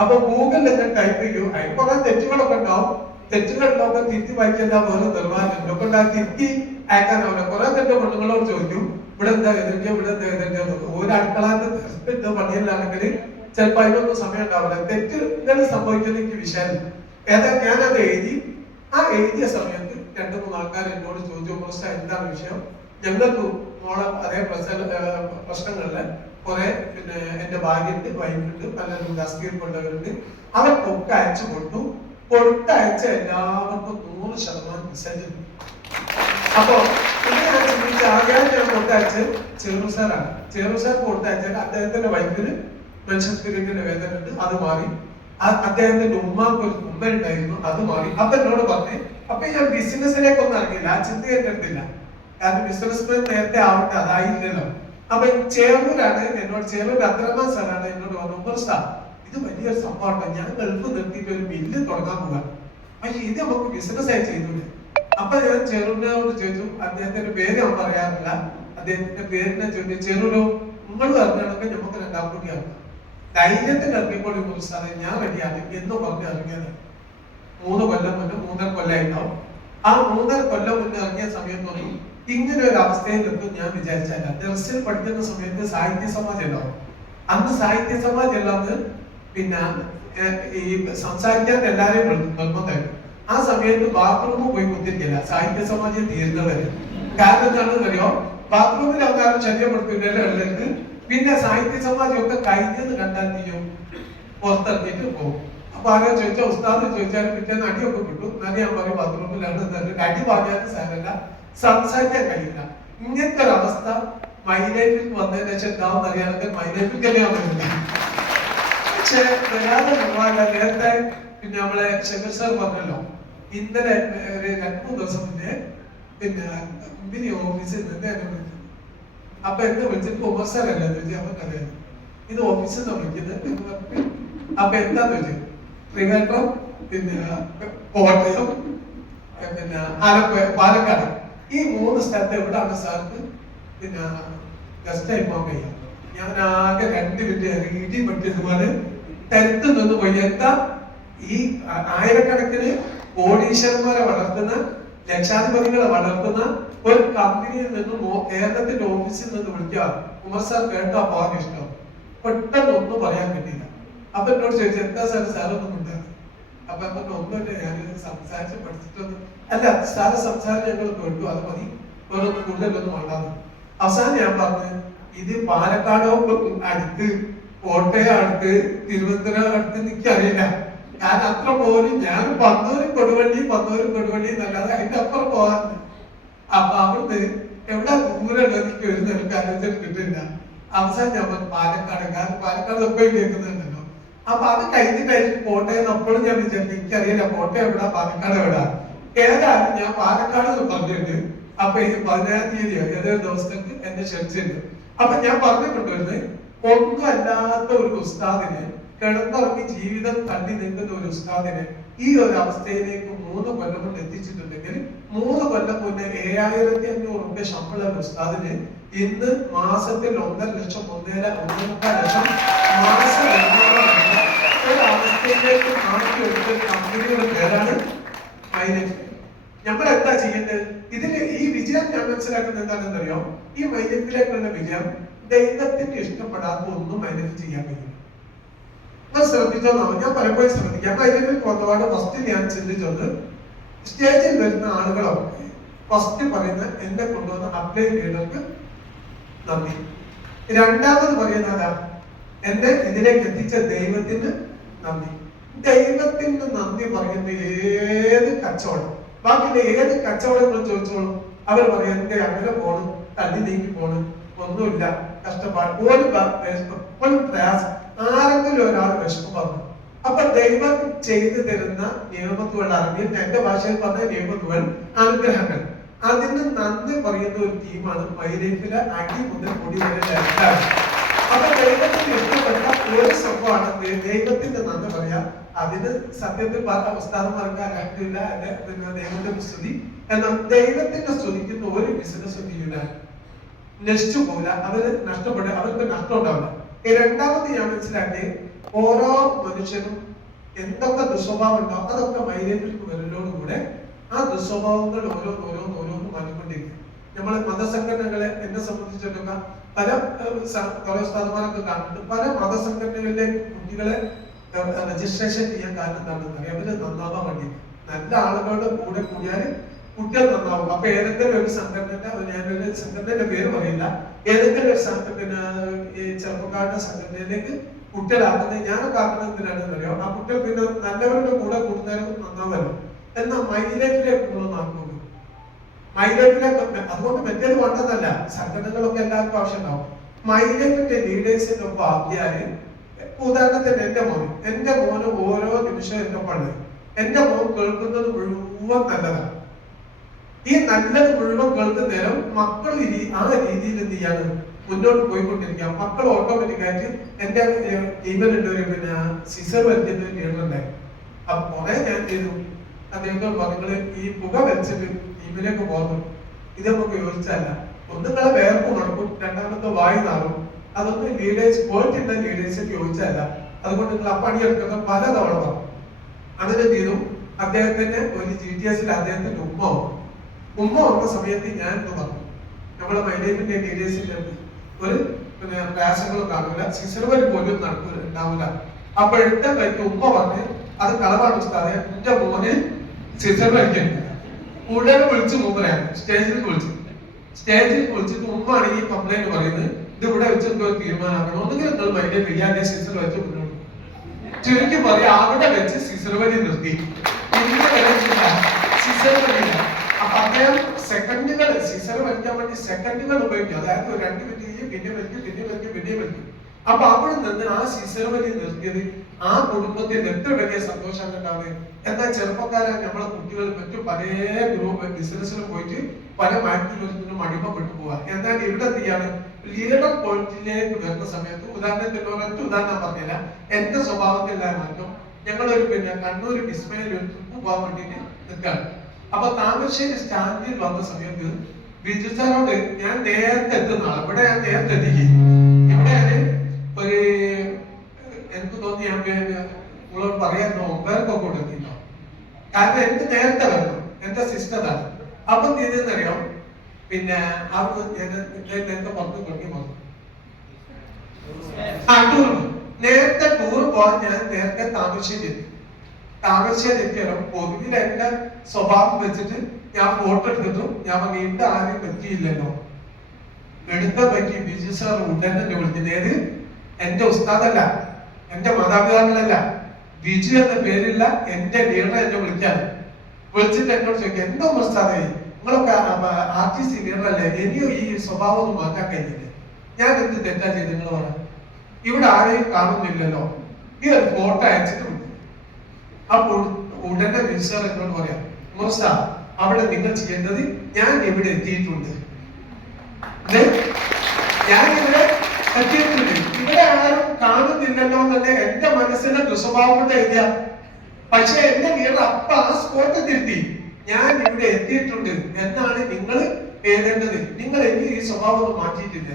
അപ്പൊ ഗൂഗിളിൽ ഞാൻ ടൈപ്പ് ചെയ്യൂ, അതിന് കുറെ തെറ്റുകളൊക്കെ ഉണ്ടാവും. തെറ്റുകളിലൊക്കെ തിരുത്തി വായിക്കേണ്ട പോലെ നിർവാഹം ഒക്കെ ഉണ്ടാക്കി തിരുത്തി അയക്കാനാവില്ല. കുറെ തെറ്റ് പെണ്ണുങ്ങളോട് ചോദിക്കും, ഇവിടെ എന്താ എതിർക്കുക, ഇവിടെ എന്താ എതിർക്കുക. ഒരു അടുക്കളാന്റെ പണിയിലാണെങ്കിൽ ചിലപ്പോ അതിനൊന്നും സമയം ഉണ്ടാവില്ല. തെറ്റുകൾ സംഭവിക്കുന്ന എനിക്ക് വിഷയം ഏതാ. ഞാനത് എഴുതി, ആ എഴുതിയ സമയത്ത് 2-3 ആൾക്കാർ എന്നോട് ചോദിച്ചു, പ്രശ്നം എന്താണ് വിഷയം, ഞങ്ങൾക്ക് മോളെ അതേ പ്രശ്നങ്ങളില് കുറെ പിന്നെ എന്റെ ഭാര്യയുണ്ട്, വൈഫുണ്ട്, പലരും ദസ്തീർപ്പുള്ളവരുണ്ട്, അവർക്കൊക്കെ അയച്ചു കൊടുത്തയച്ച എല്ലാവർക്കും 100% മെസ്സേജ് ഉണ്ട്. അപ്പൊ ആദ്യം ഞാൻ കൊടുത്തയച്ച് ചെറു സാറാണ്. ചെറു സാർ കൊടുത്തയച്ചാൽ അദ്ദേഹത്തിന്റെ വൈഫിന് മെൻഷൻ സ്പിരിറ്റിന്റെ വേദന ഉണ്ട്, അത് മാറി. അദ്ദേഹത്തിന്റെ ഉമ്മാക്ക് ഒരു ഉണ്ടായിരുന്നു, അത് മാറി. അപ്പൊ എന്നോട് പറഞ്ഞേ, അപ്പൊ ഞാൻ ബിസിനസ്സിലേക്കൊന്നും ഇറങ്ങില്ല, ആ ചിന്ത എന്റെ അടുത്തില്ല. കാരണം ബിസിനസ്മാൻ നേരത്തെ ആവട്ടെ, അതായില്ലല്ലോ. അപ്പൊ ചേറൂരാണ് എന്നോട്, ചേറൂർ അബ്ദുറഹ്മാൻ സാറാണ് എന്നോട് പറഞ്ഞു, സാർ ഇത് വലിയൊരു സംഭവമാണ്, ഞാൻ ഗൾഫ് നിർത്തിയിട്ട് ഒരു മില്ല് തുടങ്ങാൻ പോകാം, പക്ഷെ ഇത് നമുക്ക് ബിസിനസ് ആയി ചെയ്തൂടെ. അപ്പൊ ഞാൻ ചെറുവിനോട് ചോദിച്ചു, അദ്ദേഹത്തിന്റെ പേര് ഞാൻ പറയാറില്ല, അദ്ദേഹത്തിന്റെ പേരിനെ ചോദിച്ചു, ചെറുനോ നിങ്ങൾ പറഞ്ഞാണെങ്കിൽ നമുക്ക് 2 കോടി ആക്കാം, ധൈര്യത്തിന് ഇറങ്ങിക്കോളി സാറേ, ഞാൻ റെഡിയാണ് എന്ന് പറഞ്ഞ് ഇറങ്ങിയത്. 3 കൊല്ലം മുന്നേ, 3.5 കൊല്ലമായിട്ടുണ്ടാവും. ആ 3.5 കൊല്ലം മുന്നേ ഇറങ്ങിയ സമയത്തൊന്നും ഇങ്ങനെ ഒരു അവസ്ഥയിലെത്തും ഞാൻ വിചാരിച്ചല്ല. ദർസിൽ പഠിക്കുന്ന സമയത്ത് സാഹിത്യ സമാജം ഉണ്ടാവും. അന്ന് സാഹിത്യ സമാജം അല്ലാന്ന് പിന്നെ ഈ സംസാരിക്കാൻ എല്ലാരെയും നിർബന്ധമായിരുന്നു. ആ സമയത്ത് ബാത്റൂമിൽ പോയി കുത്തിരിക്കില്ല, സാഹിത്യ സമാജം തീരുന്നവരെ. കാരണം എന്താണെന്ന് അറിയോ, ബാത്റൂമിൽ അവതാരം ശല്യപ്പെടുത്തുന്നവർക്ക് പിന്നെ സാഹിത്യ സമാജം ഒക്കെ കഴിഞ്ഞെന്ന് കണ്ടാൽ ചെയ്യും, പുറത്തിറങ്ങിയിട്ട് പോകും. അപ്പൊ ആരോ ചോദിച്ചാൽ, ഉസ്താദ് ചോദിച്ചാലും പിറ്റേന്ന് അടിയൊക്കെ കിട്ടും. എന്നാലും ഞാൻ പറയും ബാത്റൂമിലാണ് അടി പറഞ്ഞാലും സാരല്ല, സംസാരിക്കാൻ കഴിയില്ല. ഇങ്ങനത്തെ ഒരു അവസ്ഥ മൈ ലൈഫിൽ വന്നതിന് ശേഷം എന്താവും അറിയാനൊക്കെ മൈ ലൈഫിൽ തന്നെയാണ് വരുന്നത്. പക്ഷെ വരാതെ നേരത്തെ പിന്നെ നമ്മളെ ഷമീർ സാർ പറഞ്ഞല്ലോ, ഇന്നലെ ഒരു 2-3 ദിവസം മുന്നേ പിന്നെ ഓഫീസിൽ നിന്ന് എന്നെ വിളിച്ചു. അപ്പൊ എന്നെ വിളിച്ചിട്ട് ഉമർ സാർ അല്ലേ ചോദിച്ചു, അവർക്കറിയാം ഇത് ഓഫീസിൽ നിന്ന് വിളിക്കുന്നത്. അപ്പൊ എന്താന്ന് ചോദിച്ചു, ട്രിവാൻഡ്രം, പിന്നെ കോട്ടയം, പിന്നെ ആലപ്പുഴ, പാലക്കാട്, ഈ 3 സ്ഥലത്ത് എവിടാണ് സാർക്ക് പിന്നെ ഗസ്റ്റായി പോകാൻ കഴിയാം. ഞാൻ ആകെ 2 മിനിറ്റ് ഇടി പറ്റിയതുപോലെ തരത്ത് നിന്ന് പോയി. എന്താ ഈ ആയിരക്കണക്കിന് കോടീശ്വരന്മാരെ വളർത്തുന്ന, ലക്ഷാധിപതികളെ വളർത്തുന്ന ഒരു കമ്പനിയിൽ നിന്നും കേരളത്തിന്റെ ഓഫീസിൽ നിന്ന് വിളിക്കുക, ഉമർ സാർ കേട്ടാ പോകാൻ ഇഷ്ടം. പെട്ടെന്ന് ഒന്നും പറയാൻ പറ്റില്ല. അപ്പൊ എന്നോട് ചോദിച്ചു, എന്താ സാറൊന്നും ഉണ്ടാകും. അപ്പൊ ഒന്നുമില്ല, ഞാൻ സംസാരിച്ച് പഠിച്ചിട്ടൊന്നും അല്ല, സാറ് സംസാരം ഞങ്ങൾ കേട്ടു, അത് മതി, വേറൊന്നും കൂടുതലൊന്നും വേണ്ടാന്ന്. അവസാനം ഞാൻ പറഞ്ഞു, ഇത് പാലക്കാടോ അടുത്ത്, കോട്ടയം അടുത്ത്, തിരുവനന്തപുരം അടുത്ത് എനിക്കറിയില്ല. ഞാൻ അത്ര പോലും, ഞാൻ പന്നൂരും കൊടുവള്ളി എന്നല്ലാതെ അതിന്റെ അപ്പുറം പോകാറില്ല. അപ്പൊ അവിടുന്ന് എവിടെ ദൂരം എനിക്ക് വരുന്ന എനിക്ക് ആലോചന കിട്ടില്ല. അവസാനം ഞാൻ പറഞ്ഞു പാലക്കാട്, കാരണം പാലക്കാട് എപ്പോഴും കേൾക്കുന്നുണ്ടല്ലോ. അപ്പൊ അത് കഴിഞ്ഞിട്ടായിരിക്കും കോട്ടയം. അപ്പോഴും ഞാൻ വിചാരിച്ചു, എനിക്കറിയില്ല കോട്ടയം എവിടാ പാലക്കാട് എവിടാ. ഏതായാലും ഞാൻ പാലക്കാട് പറഞ്ഞിട്ടുണ്ട്. അപ്പൊ ഈ 17-ാം തീയതിയോ ഏതൊരു ദിവസത്തേക്ക് എന്നെ ക്ഷണിച്ചിട്ടുണ്ട്. അപ്പൊ ഞാൻ പറഞ്ഞിട്ടുണ്ടായിരുന്നു, ഒന്നും അല്ലാത്ത ഒരു ഉസ്താദിനെ, കിടന്നിറങ്ങി ജീവിതം തള്ളി നിൽക്കുന്ന ഒരു ഉസ്താദിനെ ഈ ഒരു അവസ്ഥയിലേക്ക് 3 കൊല്ലം കൊണ്ട് എത്തിച്ചിട്ടുണ്ടെങ്കിൽ, 3 കൊല്ലം മുന്നേ 7500 രൂപ ശമ്പളം ഉസ്താദിന് ഇന്ന് മാസത്തിൽ 1.5 ലക്ഷം 1.5 ലക്ഷം മാസം ഒരു അവസ്ഥയിലേക്ക് മാറ്റിയെടുത്ത കമ്പനിയുടെ പേരാണ് മൈലൈഫ്. നമ്മൾ എന്താ ചെയ്യേണ്ടത്? ഇതിന് ഈ വിജയം ഞാൻ മനസ്സിലാക്കുന്നത് എന്താണെന്ന് അറിയാം. ഈ മൈലൈഫിലേക്കുള്ള വിജയം ദൈവത്തിന് ഇഷ്ടപ്പെടാത്ത ഒന്നും മൈലൈഫ് ചെയ്യാൻ കഴിയും. ശ്രദ്ധിച്ചോന്നാവും, ഞാൻ പലപ്പോഴും ശ്രദ്ധിക്കാം. മൈലൈഫിൽ ഒരുപാട് ഫസ്റ്റ് ഞാൻ ചിന്തിച്ചത്, സ്റ്റേജിൽ വരുന്ന ആളുകളൊക്കെ ഫസ്റ്റ് പറയുന്ന എന്നെ കൊണ്ടുവന്ന അപ്ലൈ ലീഡർക്ക് നന്ദി. രണ്ടാമത് പറയുന്നതാ, എന്നെ ഇതിലേക്ക് എത്തിച്ച ദൈവത്തിന് നന്ദി. ദൈവത്തിന് നന്ദി പറയുന്ന ഏത് കച്ചവടം, ബാക്കിയുള്ള ഏത് കച്ചവടങ്ങൾ ചോദിച്ചോളും, അവർ പറയും എന്റെ അങ്ങനെ പോണ്, തള്ളി നീക്കി പോണ്, ഒന്നുമില്ല, കഷ്ടപ്പാട്, ഒരു പ്രയാസം, ആരെങ്കിലും ഒരാൾ വിഷമം പറഞ്ഞു. അപ്പൊ ദൈവം ചെയ്തു തരുന്ന നിയമത്തുകൾ അറിഞ്ഞ്, എന്റെ ഭാഷയിൽ പറഞ്ഞ നിയമത്തുകൾ, അനുഗ്രഹങ്ങൾ, അതിന് നന്ദി പറയുന്ന ഒരു ടീമാണ് മൈലൈഫിലെ അടി മുതൽ കൂടി വരെ എല്ലാവരും. അപ്പൊ ദൈവത്തിന് ഇഷ്ടപ്പെട്ട ഒരു സംഭവമാണ് ദൈവത്തിന്റെ നന്ദി പറയാം. അതിന് സത്യത്തിൽ പറഞ്ഞ ഉസ്താദന്മാർക്ക് അലഹമില്ല ദൈവത്തിന്റെ സ്തുതി. എന്നാൽ ദൈവത്തിന്റെ സ്തുതിക്കുന്ന ഒരു ബിസിനസ് ചെയ്യില്ല. നശിച്ചു പോകില്ല, അവര് നഷ്ടപ്പെടുക, അവർക്ക് നഷ്ടം ഉണ്ടാവില്ല. രണ്ടാമത് ഞാൻ മനസ്സിലാക്കി, ഓരോ മനുഷ്യനും എന്തൊക്കെ ദുസ്വഭാവം ഉണ്ടോ അതൊക്കെ മൈലേജിലേക്ക് വരുന്നതോടുകൂടെ ആ ദുസ്വഭാവങ്ങൾ ഓരോന്ന് മാറ്റിക്കൊണ്ടിരിക്കും. നമ്മൾ മതസംഘടനകളെ എന്നെ സംബന്ധിച്ചിടത്തോളം പല സ്ഥലമാനൊക്കെ കാണുന്നുണ്ട്. പല മതസംഘടനകളിലെ കുട്ടികളെ രജിസ്ട്രേഷൻ ചെയ്യാൻ കാരണം എന്താണെന്ന് അറിയാം, അവര് നന്നാവാൻ വേണ്ടി. നല്ല ആളുകളുടെ കൂടെ കൂടിയാൽ കുട്ടികൾ നന്നാവും. അപ്പൊ ഏതെങ്കിലും ഒരു സംഘടനയുടെ, ഞാനൊരു സംഘടനയുടെ പേര് പറയില്ല, ഏതെങ്കിലും ഒരു പിന്നെ ഈ ചെറുപ്പക്കാരുടെ സംഘടനയിലേക്ക് കുട്ടികളാക്കുന്നത്, ഞാനൊക്കെ ആക്കുന്നത് എന്തിനാണെന്ന് അറിയോ, ആ കുട്ടികൾ പിന്നെ നല്ലവരുടെ കൂടെ കൂടുന്നവരും നന്നാവല്ലോ. എന്നാൽ മൈലേജിലേക്ക് നമ്മൾ നോക്കുള്ളൂ. മൈലേജിലേക്ക് അതുകൊണ്ട് മറ്റേത് വേണ്ടതല്ല, സംഘടനകളൊക്കെ എല്ലാവർക്കും ആവശ്യമുണ്ടാവും. മൈലേജിന്റെ ലീഡേഴ്സിന്റെ ഒപ്പം ആക്കിയാല്, ഉദാഹരണത്തിന് എന്റെ മോന് ഓരോ നിമിഷവും എന്റെ പണ്ട് എന്റെ മോൻ കേൾക്കുന്നത് മുഴുവൻ നല്ലതാണ്. ഈ നല്ലത് മുഴുവൻ കേൾക്കുന്നേരം മക്കൾ ആ രീതിയിൽ എന്ത് ചെയ്യാണ് മുന്നോട്ട് പോയിക്കൊണ്ടിരിക്കുക. മക്കൾ ഓട്ടോമാറ്റിക്കായിട്ട് എന്റെ ടീമിലുണ്ട് ഒരു പിന്നെ സിസർ വലിക്കുന്ന ലീഡറുണ്ടായി. അപ്പൊ കുറെ ഞാൻ ചെയ്തു, അദ്ദേഹത്തോട് പറഞ്ഞത് ഈ പുക വലിച്ചിട്ട് ടീമിലേക്ക് പോകുന്നു, ഇത് നമുക്ക് യോജിച്ചല്ല. ഒന്നുങ്ങളെ വേർപ്പ് നടക്കും, രണ്ടാമത്തെ വായു നാറും. അതൊന്നും ലീഡേഴ്സ് പോയിട്ടുള്ള ലീഡേഴ്സിന് യോജിച്ചല്ല. അതുകൊണ്ട് നിങ്ങൾ ആ പണിയെടുക്കുന്ന പലതവണ പറഞ്ഞു. അതിനെന്ത് ചെയ്തു, അദ്ദേഹത്തിന്റെ ഒരു GTS-ൽ അദ്ദേഹത്തിന്റെ ഉമ്മ വന്ന സമയത്ത് ഞാൻ എന്ന് പറഞ്ഞു, നമ്മളെ മൈലേജിന്റെ ലീഡേഴ്സിന്റെ ഒരു പിന്നെ പ്രയാസങ്ങളും കാണില്ല, സിസർവൽ പോലും ഉണ്ടാവില്ല. അപ്പോഴത്തെ കൈക്ക് ഉമ്മ പറഞ്ഞ് അത് കളവാണ് ഉസ്താദെ, എന്റെ മോന് സിസർ വരയ്ക്കുന്നില്ല. ഉടനെ വിളിച്ചു മൂപ്പരാണ് സ്റ്റേജിൽ വിളിച്ചിട്ട് ഉമ്മാണ് ഈ കംപ്ലൈന്റ് പറയുന്നത്, ഇത് ഇവിടെ വെച്ച് എന്തോ തീരുമാനമാക്കണം, ഒന്നുകിൽ നിങ്ങൾ മൈൻഡ് ചെയ്യാതെ സിസർ വെച്ച് മുന്നോട്ട്. ചുരുക്കി പറയാം, അവിടെ വെച്ച് സിസർ വലി നിർത്തി. സിസർ വലിയ അപ്പൊ അദ്ദേഹം സെക്കൻഡുകൾ സിസർ വലിക്കാൻ വേണ്ടി സെക്കൻഡുകൾ ഉപയോഗിക്കും. അതായത് 2 മിനിറ്റ് പിന്നെ വലിക്കും. അപ്പൊ അവിടെ നിന്ന് ആ സിസർ വലി നിർത്തിയത് ആ കുടുംബത്തിൽ എത്ര വലിയ സന്തോഷം ഉണ്ടാവുക. എന്നാൽ ചെറുപ്പക്കാരെ നമ്മളെ കുട്ടികൾ മറ്റു പല ഗ്രൂപ്പ് ബിസിനസ്സിലും പോയിട്ട് പല മാറ്റിലും അടിമപ്പെട്ടു പോവാ. എന്നാൽ ഇവിടെ എന്ത് ചെയ്യാണ്, ലീഡർ ക്വാളിറ്റിയിലേക്ക് വരുന്ന സമയത്ത്, ഉദാഹരണത്തിന് ഒരൊറ്റ ഉദാഹരണം പറഞ്ഞില്ല, എന്റെ സ്വഭാവത്തിലായ മാറ്റം. ഞങ്ങളൊരു പിന്നെ കണ്ണൂർ വിസ്മയിൽ ഒരു ട്രിപ്പ് പോകാൻ വേണ്ടിട്ട് നിൽക്കാണ്. അപ്പൊ താമരശ്ശേരി സ്റ്റാൻഡിൽ വന്ന സമയത്ത് ബിജു സാറോട് ഞാൻ നേരത്തെ എത്തുന്ന ആള്, ഇവിടെ ഞാൻ നേരത്തെ എത്തിക്കും. ഇവിടെ ഒരു എനിക്ക് തോന്നി ഞാൻ നിങ്ങളോട് പറയാൻ 9:00 കൂടെ എത്തിട്ടോ. കാരണം എനിക്ക് നേരത്തെ വരണം, എന്റെ സിസ്റ്ററാണ്. അപ്പം ചെയ്തെന്നറിയോ, പിന്നെ അവിടെ ഞാൻ നേരത്തെ പുറത്ത് തുടങ്ങി വന്നു. നേരത്തെ ടൂർ പോകാൻ ഞാൻ നേരത്തെ താമരശ്ശേരി എത്തിയാലോ പൊതുവിൽ എന്റെ സ്വഭാവം വെച്ചിട്ട് ഞാൻ ഫോട്ടോ എടുത്തിട്ടു. ഞാൻ പറഞ്ഞു ഇവിടെ ആരും പറ്റിയില്ലല്ലോ, എടുത്ത പറ്റി. ബിജു സാർ ഉടനെ എന്നെ വിളിച്ചത്, ഏത് എന്റെ ഉസ്താദല്ല, എന്റെ മാതാപിതാക്കളല്ല, ബിജു എന്ന പേരില്ല എന്റെ ലീഡർ എന്നെ വിളിച്ചിട്ട് എന്നോട് ചോദിക്കാം, എന്തോ ഉസ്താദേ നിങ്ങളൊക്കെ RTC ലീഡറല്ലേ, ഇനിയും ഈ സ്വഭാവം ഒന്നും മാറ്റാൻ കഴിഞ്ഞില്ല. ഞാൻ എന്ത് തെറ്റാ ചെയ്ത് നിങ്ങൾ പറയാം, ഇവിടെ ആരെയും കാണുന്നില്ലല്ലോ, ഈ ഒരു ഫോട്ടോ അയച്ചിട്ട് വിട്ടു. അപ്പോൾ ഉടനെ മിസ്റ്റർ എന്നോട് പറയാം, മോസ്റ്റ അവിടെ നിങ്ങൾ ചെയ്യേണ്ടത്, ഞാൻ ഇവിടെ എത്തിയിട്ടുണ്ട്, ഇവിടെ ആരും കാണുന്നില്ലല്ലോ എന്നല്ലേ എന്റെ മനസ്സിലെ ദുസ്വഭാവം കൊണ്ട് എഴുതിയ. പക്ഷെ എന്റെ ലീഡർ അപ്പ ആ സ്പോട്ട് തിരുത്തി, ഞാൻ ഇവിടെ എത്തിയിട്ടുണ്ട് എന്നാണ് നിങ്ങൾ എഴുതേണ്ടത്. നിങ്ങൾ എനിക്ക് ഈ സ്വഭാവം ഒന്നും മാറ്റിയിട്ടില്ല.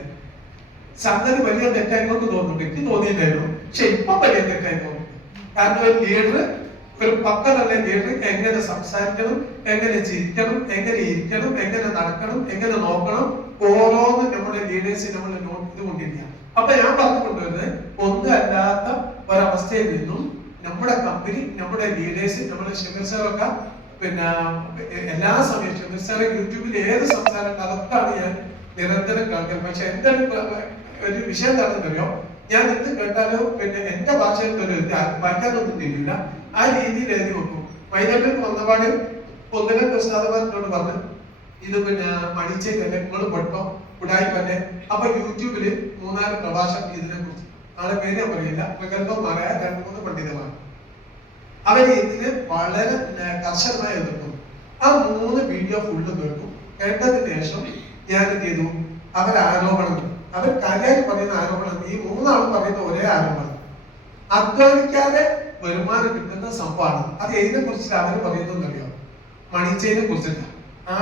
സംഗതി വലിയ തെറ്റായിക്കൊണ്ട് തോന്നുന്നുണ്ട്, എനിക്ക് തോന്നിയില്ലായിരുന്നു, പക്ഷെ ഇപ്പൊ വലിയ തെറ്റായി തോന്നുന്നു. കാരണം ഒരു ലീഡർ, ഒരു പക്കതല്ല ലീഡർ എങ്ങനെ സംസാരിക്കണം, എങ്ങനെ ചിരിക്കണം, എങ്ങനെ ഇരിക്കണം, എങ്ങനെ നടക്കണം, എങ്ങനെ നോക്കണം, ഓരോന്നും നമ്മുടെ ലീഡേഴ്സ് നമ്മൾ നോട്ട് ചെയ്തുകൊണ്ടിരിക്കുക. അപ്പൊ ഞാൻ പറഞ്ഞുകൊണ്ടുവരുന്നത്, ഒന്നല്ലാത്ത ഒരവസ്ഥയിൽ നിന്നും നമ്മുടെ കമ്പനി, നമ്മുടെ ലീഡേഴ്സ്, നമ്മുടെ ഷമീർ സാറൊക്കെ പിന്നെ എല്ലാ സമയത്തും ഷമീർ സാറെ യൂട്യൂബിൽ ഏത് സംസാരം അതൊക്കെയാണ് ഞാൻ നിരന്തരം കേൾക്കുന്നത്. പക്ഷെ എന്റെ ഒരു വിഷയം എന്താണെന്നറിയോ, ഞാൻ എന്ത് കേട്ടാലോ പിന്നെ എന്റെ ഭാഷയിൽ വായിക്കാനൊന്നും തിരിയില്ല, ആ രീതിയിൽ എഴുതി വെക്കും. വൈകുന്നേരം വന്നപാട് ഒന്നിനെ ഉസ്താദന്മാരോട് പറഞ്ഞു, ഇത് പിന്നെ മണിച്ചേക്കല്ലേ നിങ്ങൾ പെട്ടോ ഉടായിപ്പല്ലേ. അപ്പൊ യൂട്യൂബില് 3-4 പ്രഭാഷണം ഇതിനെ കുറിച്ച്, ആളെ പേര് ഞാൻ പറയില്ല, പ്രഗത്ഭന്മാരായ 2-3 പണ്ഡിതന്മാർ, അവര് ഇതിന് വളരെ കർശനമായി എതിർക്കുന്നു. ആ 3 വീഡിയോ ഫുള്ള് കേൾക്കും. കേട്ടതിന് ശേഷം ഞാൻ എന്ത് ചെയ്തു, അവരാരോപണം, അവർ കാര്യമായിട്ട് പറയുന്ന ആരോപണം, ഈ 3 ആളും പറയുന്ന ഒരേ ആരോപണം, അധ്വാനിക്കാതെ വരുമാനം കിട്ടുന്ന സംഭവമാണ്. അത് ഏതിനെ കുറിച്ചിട്ട് അവർ പറയുന്നറിയോ, മണിച്ചേനെ കുറിച്ചിട്ട്.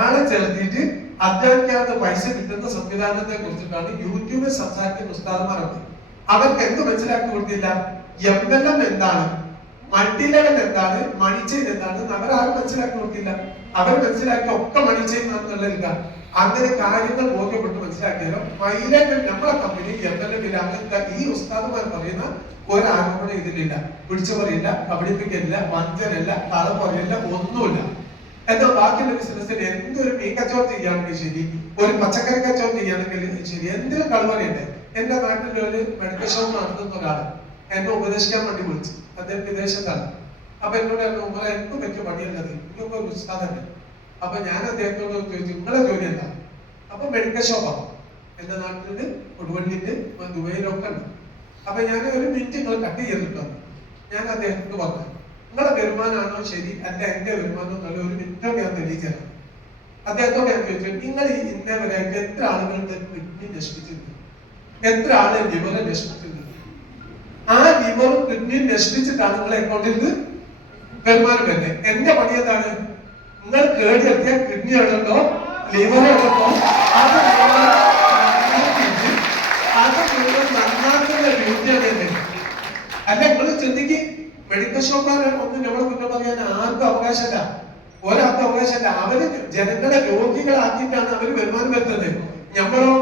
ആളെ ചേർത്തിട്ട് അധ്വാനിക്കാതെ പൈസ കിട്ടുന്ന സംവിധാനത്തെ കുറിച്ചിട്ടാണ് യൂട്യൂബിൽ സംസാരിക്കുന്ന ഉസ്താദന്മാരൊക്കെ. അവർക്ക് എന്ത് മനസ്സിലാക്കി കൊടുത്തില്ല? MLM എന്താണ്, മൾട്ടി ലെവൽ എന്താണ്, മണി ചെയിൻ എന്താണ്, അവരാരും മനസ്സിലാക്കി കൊടുത്തില്ല. അവർ മനസ്സിലാക്കി ഒക്കെ മണി ചെയിൻ എന്നുള്ളതില്ല. അങ്ങനെ കാര്യങ്ങൾ ബോധ്യപ്പെട്ട് മനസ്സിലാക്കിയാലോ മൈലേജ് നമ്മളെ കമ്പനി MLM ഇല്ല. അങ്ങനത്തെ ഈ ഉസ്താദുമാർ പറയുന്ന ഒരാരോപണം ഇതിലില്ല. പിടിച്ചു പറയില്ല, കബളിപ്പിക്കലില്ല, വഞ്ചനല്ല, കളം പറയില്ല, ഒന്നുമില്ല. എന്നാൽ ബാക്കിയുള്ള ബിസിനസ്സിൽ എന്തൊരു മീൻ കച്ചവടം ചെയ്യുകയാണെങ്കിൽ ശരി, ഒരു പച്ചക്കറി കച്ചവടം ചെയ്യുകയാണെങ്കിൽ ശരി, എന്തിനും കളുവറിയുണ്ട്. എന്റെ നാട്ടിലൊരു മെഡിക്കൽ ഷോപ്പ് നടത്തുന്ന ഒരാള് എന്നെ ഉപദേശിക്കാൻ വേണ്ടി വിളിച്ചു. അദ്ദേഹം വിദേശത്താണ്. അപ്പൊ എന്നോട് എനിക്ക് പറ്റിയ പണിയല്ലത്, എനിക്കൊക്കെ ഒരു ഉസ്താദല്ലേ. അപ്പൊ ഞാൻ അദ്ദേഹത്തോട് ചോദിച്ചു, നിങ്ങളെ ജോലി എന്താ? അപ്പൊ മെഡിക്കൽ ഷോപ്പാണ്. എന്റെ നാട്ടില് കൊടുവള്ളിയില് ദുബൈയിലൊക്കെ ഉണ്ട്. അപ്പൊ ഞാൻ ഒരു മിനിറ്റ് നിങ്ങൾ കട്ട് ചെയ്തിട്ടോ. ഞാൻ അദ്ദേഹത്തോട് പറഞ്ഞു, നിങ്ങളുടെ വരുമാനമാണോ ശരി അല്ല എന്റെ വരുമാനം എന്നുള്ള ഒരു മിനിറ്റോടെ ഞാൻ തെളിയിച്ചതാണ്. അദ്ദേഹത്തോട് ഞാൻ ചോദിച്ചു, നിങ്ങൾ ഈ ഇന്നേ വരെയായിട്ട് എത്ര ആളുകളുടെ കിഡ്നി നശിപ്പിച്ചിട്ടുണ്ട്, എത്ര ആളെ ലിവറെ നശിപ്പിച്ചിട്ടുണ്ട്? ആ ലിവറും കിഡ്നിയും നശിപ്പിച്ചിട്ടാണ് നിങ്ങളെ അക്കൗണ്ടിൽ നിന്ന് വരുമാനം വരുന്നത്. എന്റെ പണി എന്താണ്? നിങ്ങൾ കേടെടുത്തിയ കിഡ്നി ഉണ്ടോ ലിവർ ഉണ്ടോ അത് നന്നാക്കുന്ന ഡ്യൂട്ടിയാണ് എന്റെ. അല്ല നിങ്ങൾ ചിന്തിക്ക്, മെഡിക്കൽ ഷോപ്പുകാരെ ഒന്നും നമ്മളെ കുറ്റം പറയാൻ ആർക്കും അവകാശമല്ല, ഒരാൾക്കും അവകാശമല്ല. അവര് ജനങ്ങളെ രോഗികളാക്കിയിട്ടാണ് അവര് വരുമാനം വരുന്നത്. നമ്മളോ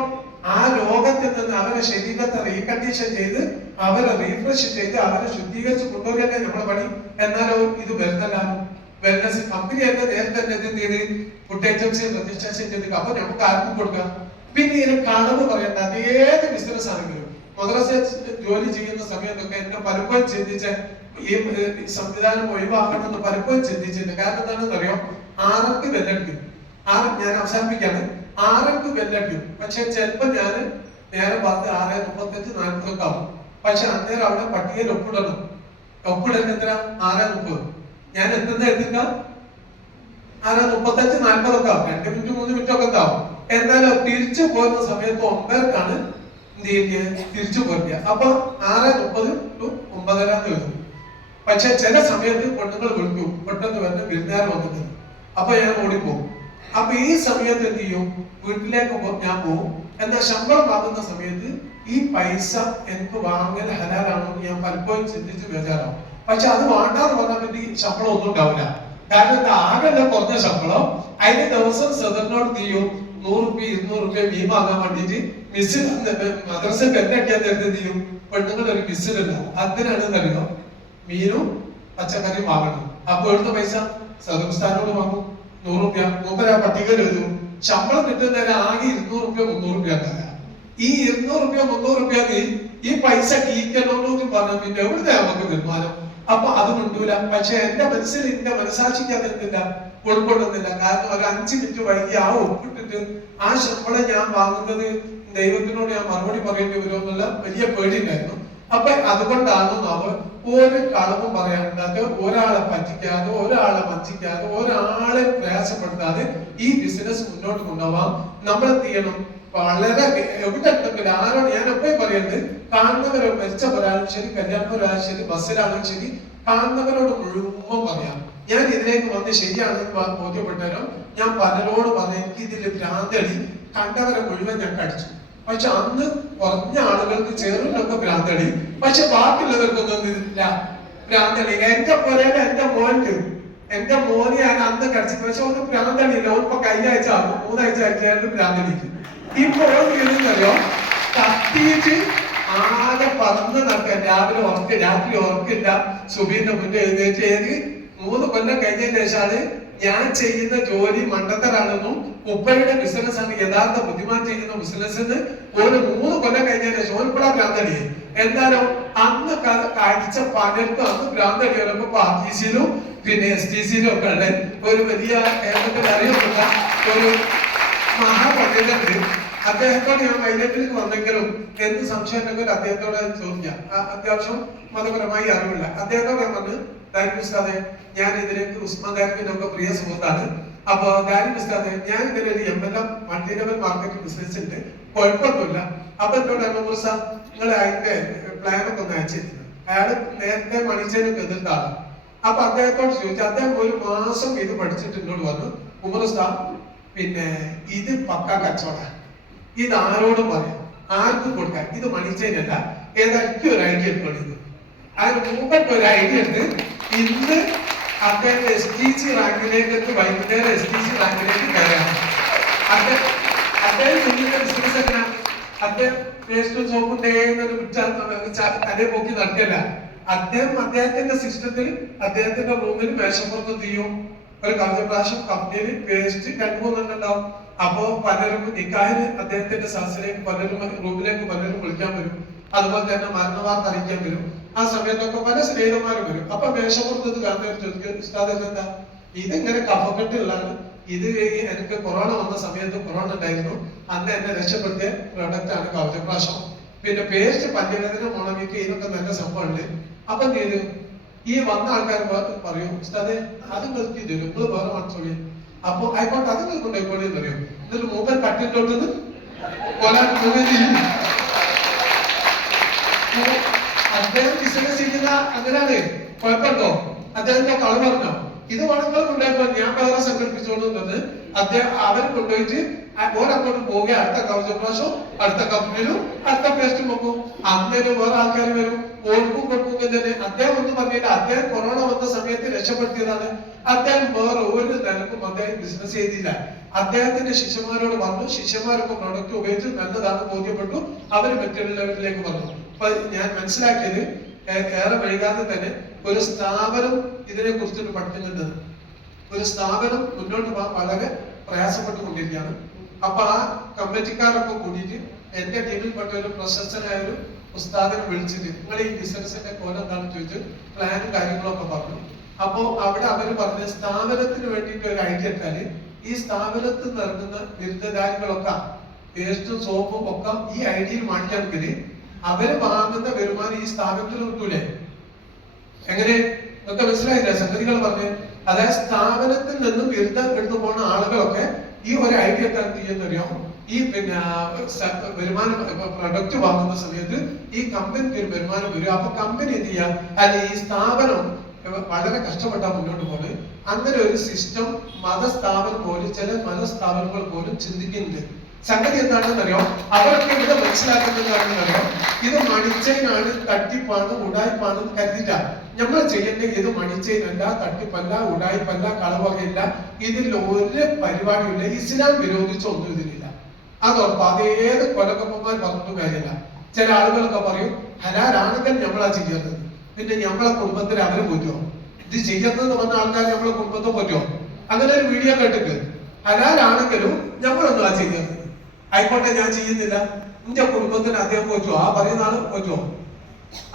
ആ രോഗത്തിൽ നിന്ന് അവരെ ശരീരത്തെ റീകണ്ടീഷൻ ചെയ്ത് അവരെ റീഫ്രഷ് ചെയ്ത് അവരെ ശുദ്ധീകരിച്ച് കൊണ്ടുവരികയല്ലേ നമ്മളെ പണി. എന്നാലോ ഇത് വരുന്നല്ലാണോ വെൽനസ് കമ്പനി തന്നെ നേരത്തെ എന്ത് ചെയ്ത് ഫുഡ് ഐറ്റംസ് രജിസ്ട്രേഷൻ ചെയ്ത് അപ്പൊ നമുക്ക് ആർക്കും കൊടുക്കാം. പിന്നെ ഇതിന് കളവ് പറയണ്ട. അത് ഏത് ബിസിനസ് ആണെങ്കിലും മദ്രസ ജോലി ചെയ്യുന്ന സമയത്തൊക്കെ എന്നെ പലപ്പോഴും ചിന്തിച്ച ഈ സംവിധാനം ഒഴിവാക്കണമെന്ന് പലപ്പോഴും ചിന്തിച്ചിട്ടുണ്ട്. കാരണം എന്താണെന്ന് അറിയാം, 6ക്ക് ബെല്ലടിക്കും. ഞാൻ അവസാനിപ്പിക്കാണ്. 6ക്ക് ബെല്ലടിക്കും. പക്ഷെ ചിലപ്പോ ഞാൻ നേരെ പറഞ്ഞ് 6:35 40 ആവും. പക്ഷെ അന്നേരം അവിടെ പട്ടികയിൽ ഒപ്പിടണം. ഒപ്പിടൽ എത്ര? 6:30. ഞാൻ എത്തുന്ന എത്തിക്കാം 6:35 40 ആവും. 2 മിനിറ്റ് 3 മിനിറ്റ് ഒക്കെ ആവും. എന്നാലും തിരിച്ചു പോകുന്ന സമയത്ത് 9:00ക്കാണ് തിരിച്ചു പോരുക. അപ്പൊ 6:30 to 9:30 വരും. പക്ഷെ ചില സമയത്ത് പെണ്ണുങ്ങൾ വിളിക്കും, പെട്ടെന്ന് വന്ന് വിരുന്നുകാർ വന്നിട്ട്. അപ്പൊ ഞാൻ ഓടിപ്പോകും. അപ്പൊ ഈ സമയത്ത് എന്ത് ചെയ്യും? വീട്ടിലേക്ക് ഞാൻ പോകും. എന്നാൽ ശമ്പളം വാങ്ങുന്ന സമയത്ത് ഈ പൈസ എനിക്ക് വാങ്ങൽ ഹലാലാണോ എന്ന് ഞാൻ പലപ്പോഴും ചിന്തിച്ച് ബേജാറാവും. പക്ഷെ അത് വേണ്ടാന്ന് പറഞ്ഞാൽ പറ്റി ശമ്പളം ഒന്നും ഉണ്ടാവില്ല. കാരണം എന്താ, ആകെ കുറഞ്ഞ ശമ്പളം. അതിന് ദിവസം സദറിനോട് ചെയ്യും 100 രൂപ 200 രൂപ മീൻ വാങ്ങാൻ വേണ്ടിട്ട് മിസ്സിൽ മദ്രസ പെണ്ണടിക്കാൻ നേരത്തെ ചെയ്യും പെണ്ണുങ്ങൾ ഒരു മിസ്സിലില്ല. അതിനാണെന്നറിയോ മീനും പച്ചക്കറിയും വാങ്ങണം. അപ്പൊ എടുത്ത പൈസ സദർസ്ഥാനോട് വാങ്ങും 100 രൂപ. മൂപ്പര പട്ടികയിൽ എഴുതും. ശമ്പളം കിട്ടുന്നവരെ ആകെ 200 രൂപ 300 രൂപ ഉണ്ടാകുക. ഈ 200 രൂപ 300 രൂപ ഈ പൈസ കീക്കണോന്ന് പറഞ്ഞാൽ പിന്നെ എവിടുത്തെ നമുക്ക് വരുമാനം? അപ്പൊ അത് കൊണ്ടൂല. പക്ഷെ എന്റെ മനസ്സിൽ എന്റെ മനസാക്ഷിക്ക് അതെന്തില്ല, ഉൾക്കൊള്ളുന്നില്ല. കാരണം ഒരു 5 മിനിറ്റ് വൈകി ആ ഒപ്പിട്ടിട്ട് ആ ശമ്പളം ഞാൻ വാങ്ങുന്നത് ദൈവത്തിനോട് ഞാൻ മറുപടി പറയേണ്ടി വരുമെന്നുള്ള വലിയ പേടിയുണ്ടായിരുന്നു. അപ്പൊ അതുകൊണ്ടാണ് അവർ ഒരു കളവും പറയാണ്ടാതെ, ഒരാളെ പറ്റിക്കാതെ, ഒരാളെ വഞ്ചിക്കാതെ, ഒരാളെ പ്രയാസപ്പെടുത്താതെ ഈ ബിസിനസ് മുന്നോട്ട് കൊണ്ടുപോവാം. നമ്മൾ എന്ത് ചെയ്യണം? വളരെ എവിടെ ഉണ്ടെങ്കിലും ആരോട് ഞാൻ എപ്പോഴും പറയുന്നത്, കാണുന്നവരോ മരിച്ച ഒരാളും ശരി, കല്യാണം ഒരാളും ശരി, ബസ്സിലാണെങ്കിലും ശരി, കാണുന്നവരോട് മുഴുവൻ പറയാം. ഞാൻ ഇതിലേക്ക് വന്ന് ശരിയാണെന്ന് ബോധ്യപ്പെട്ടാലും ഞാൻ പലരോട് പറഞ്ഞു എനിക്ക് ഇതിൽ ഭ്രാന്തടി. കണ്ടവരെ മുഴുവൻ ഞാൻ കടിച്ചു. പക്ഷെ അന്ന് കുറഞ്ഞ ആളുകൾക്ക് ചെറുതൊക്കെ ഭ്രാന്തടി, പക്ഷെ ബാക്കിയുള്ളവർക്കൊന്നും ഇതില്ല ഭ്രാന്തടി. എന്റെ പോലെ എന്റെ മോന് ഞാൻ അന്ന് കടിച്ചു. പക്ഷെ ഒന്ന് ഭ്രാന്തടിയില്ല. ഇപ്പൊ കഴിഞ്ഞ ആഴ്ച 3 ആഴ്ച ആയിട്ട് ഭ്രാന്തടിക്ക്. ഇപ്പൊ ഓർമ്മയോ കത്തിയിട്ട് ആകെ പറന്ന് നടക്കാൻ. രാവിലെ രാത്രി ഉറക്കില്ല. സുബീന്റെ മുന്നേ എഴുന്നേറ്റ് 3 കൊല്ലം കഴിഞ്ഞതിന് ശേഷമാണ് ഞാൻ ചെയ്യുന്ന ജോലി മണ്ടത്തരാണെന്നും ഉപ്പയുടെ ബിസിനസ് ആണ് യഥാർത്ഥ ബുദ്ധിമാൻ ചെയ്യുന്ന ബിസിനസ് എന്ന് ഒരു 3 കൊല്ലം കഴിഞ്ഞതിന് ശേഷം ഓർപ്പടാ ഭ്രാന്തടിയെ. എന്നാലും അന്ന് കാഴ്ച പലർക്കും അന്ന് ഭ്രാന്തടി വരുമ്പോ RTC-യിലും പിന്നെ STC-യിലും ഒക്കെ ഉള്ള ഒരു വലിയ കേരളത്തിൽ അറിയപ്പെട്ട ഒരു മഹാപണ്ഡിതണ്ട്. അദ്ദേഹത്തോട് ഞാൻ വൈദ്യത്തിലേക്ക് വന്നെങ്കിലും എന്ത് സംശയം ഉണ്ടെങ്കിലും അദ്ദേഹത്തോട് ചോദിക്കാം. അത്യാവശ്യം മതപരമായി അറിവില്ല. അദ്ദേഹത്തോട് ഞാൻ വന്ന് ദാരിമി ഉസ്താദെ, ഞാൻ ഇതിലേക്ക് ഉസ്മാൻ ദാരിമിന്റെ ഒക്കെ പ്രിയ സുഹൃത്താണ്. അപ്പൊ ദാരിമി ഉസ്താദെ, ഞാൻ ഇതിൽ ഒരു MLM multi level marketing business ഉണ്ട്, കുഴപ്പമൊന്നുമില്ല. അപ്പൊ എന്നോട് മുർസ നിങ്ങൾ അതിന്റെ പ്ലാനൊക്കെ ഒന്ന് അയച്ചിരുന്നു. അയാൾ നേരത്തെ മണിച്ചേനൊക്കെ എതിർത്താണ്. അപ്പൊ അദ്ദേഹത്തോട് ചോദിച്ചു. അദ്ദേഹം 1 മാസം ഇത് പഠിച്ചിട്ട് എന്നോട് പറഞ്ഞു, ഉമർ ഉസ്താദ് പിന്നെ ഇത് പക്ക കച്ചവടം, ഇത് ആരോടും പറയാം, ആർക്കും കൊടുക്കാൻ. ഇത് മണിച്ചേനല്ല, ഏതായിരിക്കും ഒരു ഐഡിയ എടുക്കുന്നത്. അതിന് മുമ്പത്തെ ഒരു ഐഡിയ ഉണ്ട്. ഇന്ന് അദ്ദേഹം STC റാങ്കിലേക്ക് വൈകുന്നേരം STC റാങ്കിലേക്ക് കയറാം. അദ്ദേഹം കുഞ്ഞിന്റെ ബിസിനസ് എങ്ങനെ, അദ്ദേഹം പേസ്റ്റും സോപ്പും തലേ പോക്കി നടക്കല്ല. അദ്ദേഹത്തിന്റെ സിസ്റ്റത്തിൽ അദ്ദേഹത്തിന്റെ റൂമിൽ മേശപ്പുറത്ത് തീയും ഒരു കഴിഞ്ഞ പ്രാവശ്യം കമ്പനിയിൽ പേസ്റ്റ് 2-3 ഉണ്ടാവും. അപ്പോ പലരും നിക്കാഹിന് അദ്ദേഹത്തിന്റെ സദസ്സിലേക്ക് പലരും റൂമിലേക്ക് പലരും വിളിക്കാൻ വരും. അതുപോലെ തന്നെ മരണവാർത്ത അറിയിക്കാൻ വരും. ആ സമയത്തൊക്കെ പല സ്നേഹിതന്മാരും വരും. അപ്പൊ മേശപ്പുറത്ത് കാണുന്നവർ ചോദിക്കും, ഉസ്താദ് എന്താ ഇതിങ്ങനെ കഫക്കെട്ടുള്ളതാണ്, ഇത് എനിക്ക് കൊറോണ വന്ന സമയത്ത് കൊറോണ ഉണ്ടായിരുന്നു, അന്ന് എന്നെ രക്ഷപ്പെടുത്തിയ പ്രൊഡക്റ്റ് ആണ് കവചപ്രാശം. പിന്നെ പേസ്റ്റ് പല്ലുവേദന, മുളമിക്ക്, ഇതൊക്കെ നല്ല സംഭവമുണ്ട്. അപ്പൊ എന്ത് ചെയ്തു, ഈ വന്ന ആൾക്കാർ പറയും, ഉസ്താദെ അത് നിർത്തി തരും, നിങ്ങൾ വേറെ വാങ്ങിച്ചോളി. അപ്പൊ ആയിക്കോട്ടെ, അത് നിങ്ങൾ കൊണ്ടുപോയിക്കോളി എന്ന് പറയും. എന്നിട്ട് മൂപ്പൻ കട്ടിട്ടോട്ട് അദ്ദേഹം ബിസിനസ് ചെയ്യുന്ന അങ്ങനെയാണ്. കുഴപ്പമുണ്ടോ? അദ്ദേഹത്തെ കളവ് പറഞ്ഞോ, ഇത് വേണമെങ്കിൽ കൊണ്ടുപോയപ്പോ ഞാൻ വേറെ സംഘടിപ്പിച്ചോളുന്നത്. അദ്ദേഹം അവർ കൊണ്ടുപോയിട്ട് ഓരങ്ങോട്ട് പോവുക, അടുത്ത കവചപ്രാശം, അടുത്ത കമ്പനിയിലും അടുത്ത പേസ്റ്റും വെക്കും. അന്നേരം വേറെ ആൾക്കാർ വരും, ഓർക്കും കൊടുക്കും തന്നെ. അദ്ദേഹം ഒന്നും പറഞ്ഞില്ല, അദ്ദേഹം കൊറോണ വന്ന സമയത്ത് രക്ഷപ്പെടുത്തിയതാണ്. അദ്ദേഹം വേറെ ഒരു നിലക്കും അദ്ദേഹം ബിസിനസ് ചെയ്തില്ല. അദ്ദേഹത്തിന്റെ ശിഷ്യന്മാരോട് പറഞ്ഞു, ശിഷ്യന്മാരൊക്കെ പ്രൊഡക്റ്റ് ഉപയോഗിച്ച് നല്ലതാണ് ബോധ്യപ്പെട്ടു. അവര് മറ്റുള്ളവരിലേക്ക് പറഞ്ഞു. അപ്പൊ ഞാൻ മനസ്സിലാക്കിയത്, ഏറെ വൈകാതെ തന്നെ ഒരു സ്ഥാപനം ഇതിനെ കുറിച്ചിട്ട് പഠിക്കുന്നുണ്ട്. ഒരു സ്ഥാപനം മുന്നോട്ട് പോകാൻ വളരെ പ്രയാസപ്പെട്ടുകൊണ്ടിരിക്കുകയാണ്. അപ്പൊ ആ കമ്മിറ്റിക്കാരൊക്കെ കൂടിയിട്ട് എന്റെ ടീമിൽപ്പെട്ട ഒരു പ്രശസ്തനായ ഒരു ഉസ്താദിനെ വിളിച്ചിട്ട്, നിങ്ങൾ ഈ ബിസിനസിന്റെ കോലം എന്താണെന്ന് ചോദിച്ചു, പ്ലാനും കാര്യങ്ങളൊക്കെ പറഞ്ഞു. അപ്പോ അവിടെ അവര് പറഞ്ഞ സ്ഥാപനത്തിന് വേണ്ടിയിട്ട് ഒരു ഐഡിയ എടുത്താല്, ഈ സ്ഥാപനത്തിൽ നടക്കുന്ന ബിരുദധാരികളൊക്കെ പേസ്റ്റും സോപ്പും ഒക്കെ ഈ ഐഡിയയിൽ മാറ്റിയാണെങ്കിൽ അവര് വാങ്ങുന്ന വരുമാനം ഈ സ്ഥാപനത്തിൽ കിട്ടൂലേ? എങ്ങനെ ഒക്കെ മനസ്സിലായില്ല സംഗതികൾ പറഞ്ഞ്. അതായത് സ്ഥാപനത്തിൽ നിന്നും ബിരുദം എടുത്തു പോകുന്ന ആളുകളൊക്കെ ഈ ഒരു ഐഡിയ എന്ത് ചെയ്യുന്നറിയോ, ഈ പിന്നെ വരുമാനം പ്രൊഡക്റ്റ് വാങ്ങുന്ന സമയത്ത് ഈ കമ്പനിക്ക് ഒരു വരുമാനം വരും. അപ്പൊ കമ്പനി എന്ത് ചെയ്യാം, അല്ലെ ഈ സ്ഥാപനം വളരെ കഷ്ടപ്പെട്ടാൽ മുന്നോട്ട് പോകുന്നത്. അങ്ങനെ ഒരു സിസ്റ്റം മതസ്ഥാപനം പോലും, ചില മതസ്ഥാപനങ്ങൾ പോലും ചിന്തിക്കുന്നുണ്ട്. സംഗതി എന്താണെന്ന് അറിയോ, അവരൊക്കെ ഇവിടെ മനസ്സിലാക്കുന്നതാണെന്നറിയോ, ഇത് മണിച്ചൈനാണ്, തട്ടിപ്പാണ്, ഉടായ്പാണ് കരുതില്ല. നമ്മൾ ചെയ്യേണ്ടത് ഇത് മണിച്ചൈനല്ല, തട്ടിപ്പല്ല, ഉടായ്പല്ല, കളവകയില്ല, ഇതിൽ ഒരു പരിപാടിയില്ല. ഇസ്ലാം വിരോധിച്ച ഒന്നും ഇതിലില്ല. അതുറപ്പ്. അതേത് കൊലക്കപ്പന്മാർ പറഞ്ഞിട്ടും കാര്യമില്ല. ചില ആളുകളൊക്കെ പറയും ഹലാലാണെങ്കിൽ നമ്മളാ ചെയ്യുന്നത്, പിന്നെ നമ്മളെ കുടുംബത്തിൽ അവരെ പറ്റുമോ? ഇത് ചെയ്യുന്നത് പറഞ്ഞ ആൾക്കാർ നമ്മളെ കുടുംബത്തെ പറ്റുമോ? അങ്ങനെ ഒരു വീഡിയോ കേട്ടിട്ട്, ഹലാലാണെങ്കിലും നമ്മളൊന്നും ആ ചെയ്യുന്നത്. ആയിക്കോട്ടെ, ഞാൻ ചെയ്യുന്നില്ല, എന്റെ കുടുംബത്തിന് അദ്ദേഹം പറ്റുമോ? ആ പറയുന്ന ആള് പറ്റുമോ?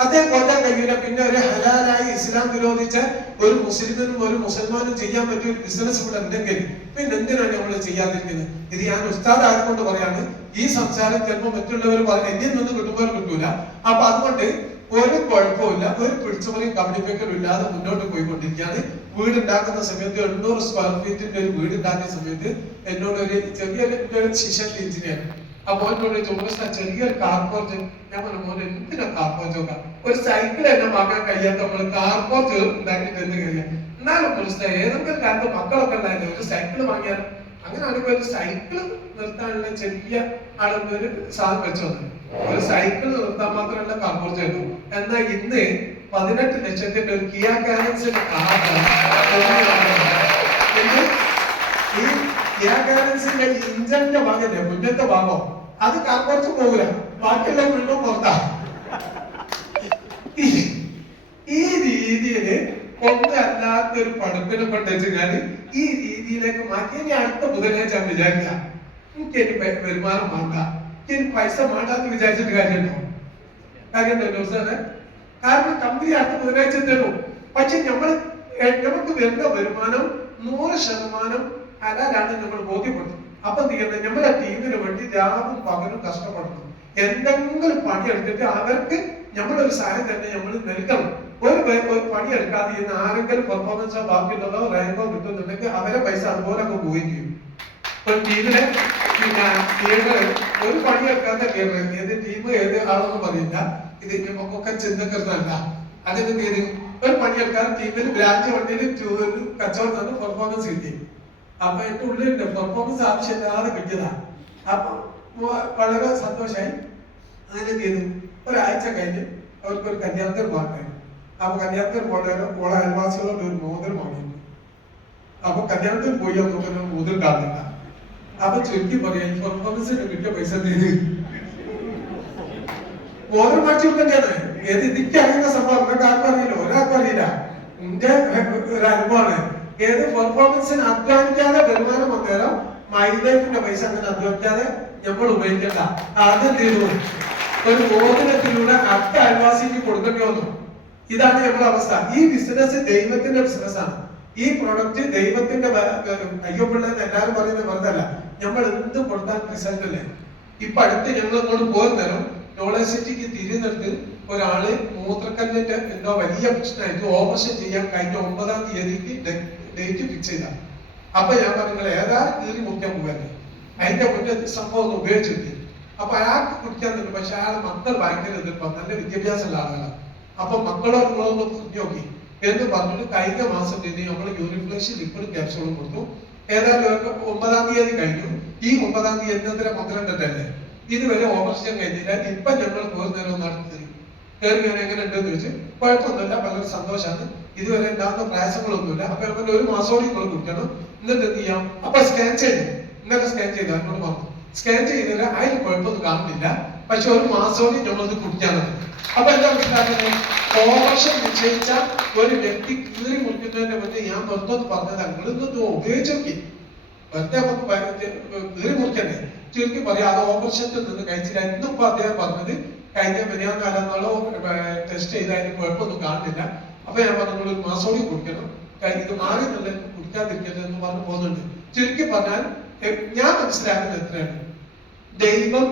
അദ്ദേഹം കൊല്ലാൻ കഴിയില്ല. പിന്നെ ഒരു ഹലാലായി ഇസ്ലാം വിരോധിച്ച ഒരു മുസ്ലിമിനും ഒരു മുസൽമാനും ചെയ്യാൻ പറ്റിയ ഒരു ബിസിനസ് ഇവിടെ ഉണ്ടെങ്കിൽ പിന്നെ എന്തിനാണ് നമ്മൾ ചെയ്യാതിരിക്കുന്നത്? ഇത് ഞാൻ ഉസ്താദ് ആയതുകൊണ്ട് പറയാണ്. ഈ സംസാരം ചിലപ്പോൾ മറ്റുള്ളവർ എന്നിൽ നിന്ന് കിട്ടുമ്പോൾ കിട്ടൂല. അപ്പൊ അതുകൊണ്ട് ഒരു കുഴപ്പമില്ല, ഒരു പിടിച്ചുപറിയും കബഡിപ്പക്കലും ഇല്ലാതെ മുന്നോട്ട് പോയിക്കൊണ്ടിരിക്കുകയാണ്. വീടുണ്ടാക്കുന്ന സമയത്ത് 800 സ്ക്വയർ ഫീറ്റിന്റെ ഒരു വീടുണ്ടാക്കിയ സമയത്ത് എന്നോട് ഒരു ചെറിയൊരു ശിഷ്യൻ എഞ്ചിനീയർ, അപ്പൊ എന്നോട് ചോദിച്ച ചെറിയൊരു കാർപോർച്ച്. ഞാൻ പറഞ്ഞു, മോനെ എന്തിനാ കാർപോർച്ച് നോക്കാം, ഒരു സൈക്കിൾ എന്നെ വാങ്ങാൻ കഴിയാത്ത നമ്മള് കാർപോർച്ച് ഉണ്ടാക്കിയിട്ട് എന്ത് കഴിയാം? എന്നാലും പുസ്തകം ഏതെങ്കിലും കാലത്ത് മക്കളൊക്കെ ഉണ്ടായിരുന്നു, ഒരു സൈക്കിൾ വാങ്ങിയാലും. അങ്ങനെയാണെങ്കിൽ ഒരു സൈക്കിൾ നിർത്താനുള്ള ചെറിയ ആളൊരു സാധനം വെച്ചു വന്നു. ഒരു സൈക്കിൾ നിർത്താൻ മാത്രമല്ല കാർപോർച്ച് ആയിരുന്നു. എന്നാൽ ഇന്ന് 18 ലക്ഷത്തിന്റെ ഒരു കിയ കാരൻസിന്റെ ഈ കിയ കാരൻസിന്റെ ഇഞ്ചിന്റെ ഭാഗല്ലേ, മുന്നത്തെ ഭാഗം, അത് കാർപോർച്ച് പോകില്ല, ബാക്കിയുള്ള മുഴുവൻ പുറത്താ. ഈ രീതിയില് ഒന്നല്ലാത്തൊരു പഠിപ്പിനെ കൊണ്ടുവച്ചാല് ഈ രീതിയിലേക്ക് മാറ്റി. ഇനി അടുത്ത ബുധനാഴ്ച വിചാരിക്കാം എനിക്ക് വരുമാനം വേണ്ട, എനിക്ക് പൈസ വേണ്ടാന്ന് വിചാരിച്ചിട്ട് കാര്യമുണ്ടോ? സാറേ, കാരണം കമ്പനി അടുത്ത ബുധനാഴ്ച തരും. പക്ഷെ നമുക്ക് വരുന്ന വരുമാനം 100% ഹലാലാണ് നമ്മൾ ബോധ്യപ്പെടുത്തും. അപ്പൊ എന്ത് ചെയ്യണം, നമ്മുടെ ടീമിന് വേണ്ടി രാവും പകലും കഷ്ടപ്പെടുന്നു. എന്തെങ്കിലും പണിയെടുത്തിട്ട് അവർക്ക് നമ്മളൊരു സഹായം തന്നെ നമ്മൾ നൽകണം. ഒരു പണിയെടുക്കാതെ ഇന്ന് ആരെങ്കിലും പെർഫോമൻസോ ബാക്കിയുള്ളതോ റാങ്കോ കിട്ടുന്നുണ്ടെങ്കിൽ അവരെ പൈസ അതുപോലെ അങ്ങ് പോവുകയും ചെയ്യും. ഒരു ടീമിലെ ഒരു പണിയെടുക്കാത്ത ഏത് ടീം ഏത് ആളൊന്നും പറയില്ല, ഇത് നമുക്കൊക്കെ ചിന്തക്കരുതല്ല. അതെന്ത് ചെയ്തു, ഒരു പണിയെടുക്കാതെ ടീമിൽ ബ്രാഞ്ച് വണ്ടിയിൽ കച്ചവടം പെർഫോമൻസ് കിട്ടി. അപ്പൊ എന്റെ ഉള്ളിലുണ്ട് പെർഫോമൻസ് ആവശ്യമില്ലാതെ കിട്ടിയതാ. അപ്പൊ വളരെ സന്തോഷമായി. അങ്ങനെ ചെയ്തു. ഒരാഴ്ച കഴിഞ്ഞ് അവർക്ക് ഒരു കല്യാണത്തിന് പോകാൻ. അപ്പൊ കല്യാണത്തിന് പോകാനോ ഓളെ അയൽവാസികളോട് ഒരു മോതിരം വാങ്ങിയിരുന്നു. അപ്പൊ കല്യാണത്തിന് പോയി നോക്കുന്ന മോതിരം കാണുന്നില്ല. അപ്പൊ ചുരുക്കി പറയാ ഈ പെർഫോമൻസിന് കിട്ടിയ പൈസ മോതിരം മാറ്റി കൊടുക്കേണ്ടത്. ഏത് ഇതിക്ക് അറിയുന്ന സംഭവം നിങ്ങൾക്ക് ആർക്കും അറിയില്ല, ഒരാൾക്കും അറിയില്ല. എന്റെ ഒരു അനുഭവമാണ്. ഏത് പെർഫോമൻസിന് അധ്വാനിക്കാതെ വരുമാനം വന്നേരം മൈലൈഫിന്റെ പൈസ അങ്ങനെ അധ്വാനിക്കാതെ നമ്മൾ ഉപയോഗിക്കണ്ട. ആദ്യം തീരുന്നു ഒരു മോതിരത്തിലൂടെ അടുത്ത അയൽവാസിക്ക് കൊടുക്കേണ്ടി വന്നു. ഇതാണ് നമ്മുടെ അവസ്ഥ. ഈ ബിസിനസ് ദൈവത്തിന്റെ ബിസിനസ്സാണ്. ഈ പ്രൊഡക്റ്റ് ദൈവത്തിന്റെ കയ്യൊപ്പുള്ളതെന്ന് എല്ലാവരും പറയുന്നത് വെറുതല്ല. നമ്മൾ എന്ത് കൊടുത്താൽ റിസൾട്ട് അല്ലേ. ഇപ്പൊ അടുത്ത് ഞങ്ങൾ അങ്ങോട്ട് പോരുന്നേരം നോളജ് സിറ്റിക്ക് തിരിഞ്ഞെടുത്ത് ഒരാള് മൂത്രക്കല്ലിന്റെ എന്തോ വലിയ പ്രശ്നമായിട്ട് ഓപ്പറേഷൻ ചെയ്യാൻ കഴിഞ്ഞ 9-ാം തീയതിക്ക് ഡേറ്റ് ഫിക്സ് ചെയ്ത. അപ്പൊ ഞാൻ പറഞ്ഞു ഏതാ കീറി മുറിക്കാൻ പോകാൻ. അതിന്റെ മുന്നേ സംഭവം ഒന്ന് ഉപയോഗിച്ചിട്ട് അപ്പൊ അയാൾക്ക് കുടിക്കാൻ തന്നെ. പക്ഷെ അയാൾ മക്കൾ ഭയങ്കര എതിർപ്പം, നല്ല വിദ്യാഭ്യാസമുള്ള ആളുകളാണ്. അപ്പൊ മക്കളോട് നിങ്ങളൊന്ന് കുഞ്ഞു നോക്കി എന്ന് പറഞ്ഞിട്ട് കഴിഞ്ഞ മാസം തന്നെ നമ്മൾ യൂറിഫ്ലക്സ് ലിക്വിഡ് ക്യാപ്സൂളും കൊടുത്തു. ഏതായാലും 9-ാം തീയതി കഴിഞ്ഞു. ഈ 9-ാം തീയതി എന്നതിനെ 12-ല്ലേ ഇതുവരെ ഓപ്പറേഷൻ കഴിഞ്ഞില്ല. ഇപ്പൊ ഞങ്ങൾ നേരം നടത്തി കയറി ഞാൻ എങ്ങനെ ഉണ്ടെന്ന് ചോദിച്ചു. കുഴപ്പമൊന്നുമില്ല, വളരെ സന്തോഷമാണ്. ഇതുവരെ ഉണ്ടാകുന്ന പ്രയാസങ്ങളൊന്നുമില്ല. അപ്പൊ നമ്മൾ ഒരു മാസോടി നിങ്ങൾ കുടിക്കണം. എന്നിട്ട് എന്ത് ചെയ്യാം? അപ്പൊ സ്കാൻ ചെയ്തു. ഇന്നലെ സ്കാൻ ചെയ്തു എന്നോട് പറഞ്ഞു. സ്കാൻ ചെയ്തതിൽ അതിൽ കുഴപ്പമൊന്നും കാണുന്നില്ല. പക്ഷെ ഒരു മാസോടി നമ്മളത് കുടിക്കാനുണ്ട്. അപ്പൊ എന്താ മനസ്സിലാക്കുന്നത്? ഓപ്പറേഷൻ നിശ്ചയിച്ച ഒരു വ്യക്തി കീറി മുറിക്കുന്നതിന്റെ മുന്നേ ഞാൻ വെറുതെ പറഞ്ഞതാണ്. നിങ്ങളിതൊന്ന് ഉപയോഗിച്ച് നോക്കി. വെറുതെ നമുക്ക് കീറി മുറിക്കണ്ടേ. ചുരുക്കി പറയാം, അത് ഓപ്പറേഷനിൽ നിന്ന് കഴിച്ചില്ല. ഇന്നിപ്പോ അദ്ദേഹം പറഞ്ഞത് കഴിഞ്ഞ നാളോ ടെസ്റ്റ് ചെയ്താലും കുഴപ്പമൊന്നും കാണുന്നില്ല. അപ്പൊ ഞാൻ പറഞ്ഞു ഒരു മാസോടി കുടിക്കണം, ഇത് മാറി നല്ല കുടിക്കാതിരിക്കരുത് എന്ന് പറഞ്ഞു പോകുന്നുണ്ട്. ചുരുക്കി പറഞ്ഞാൽ ഞാൻ മനസ്സിലാക്കുന്നത് എത്രയാണ്? ദൈവം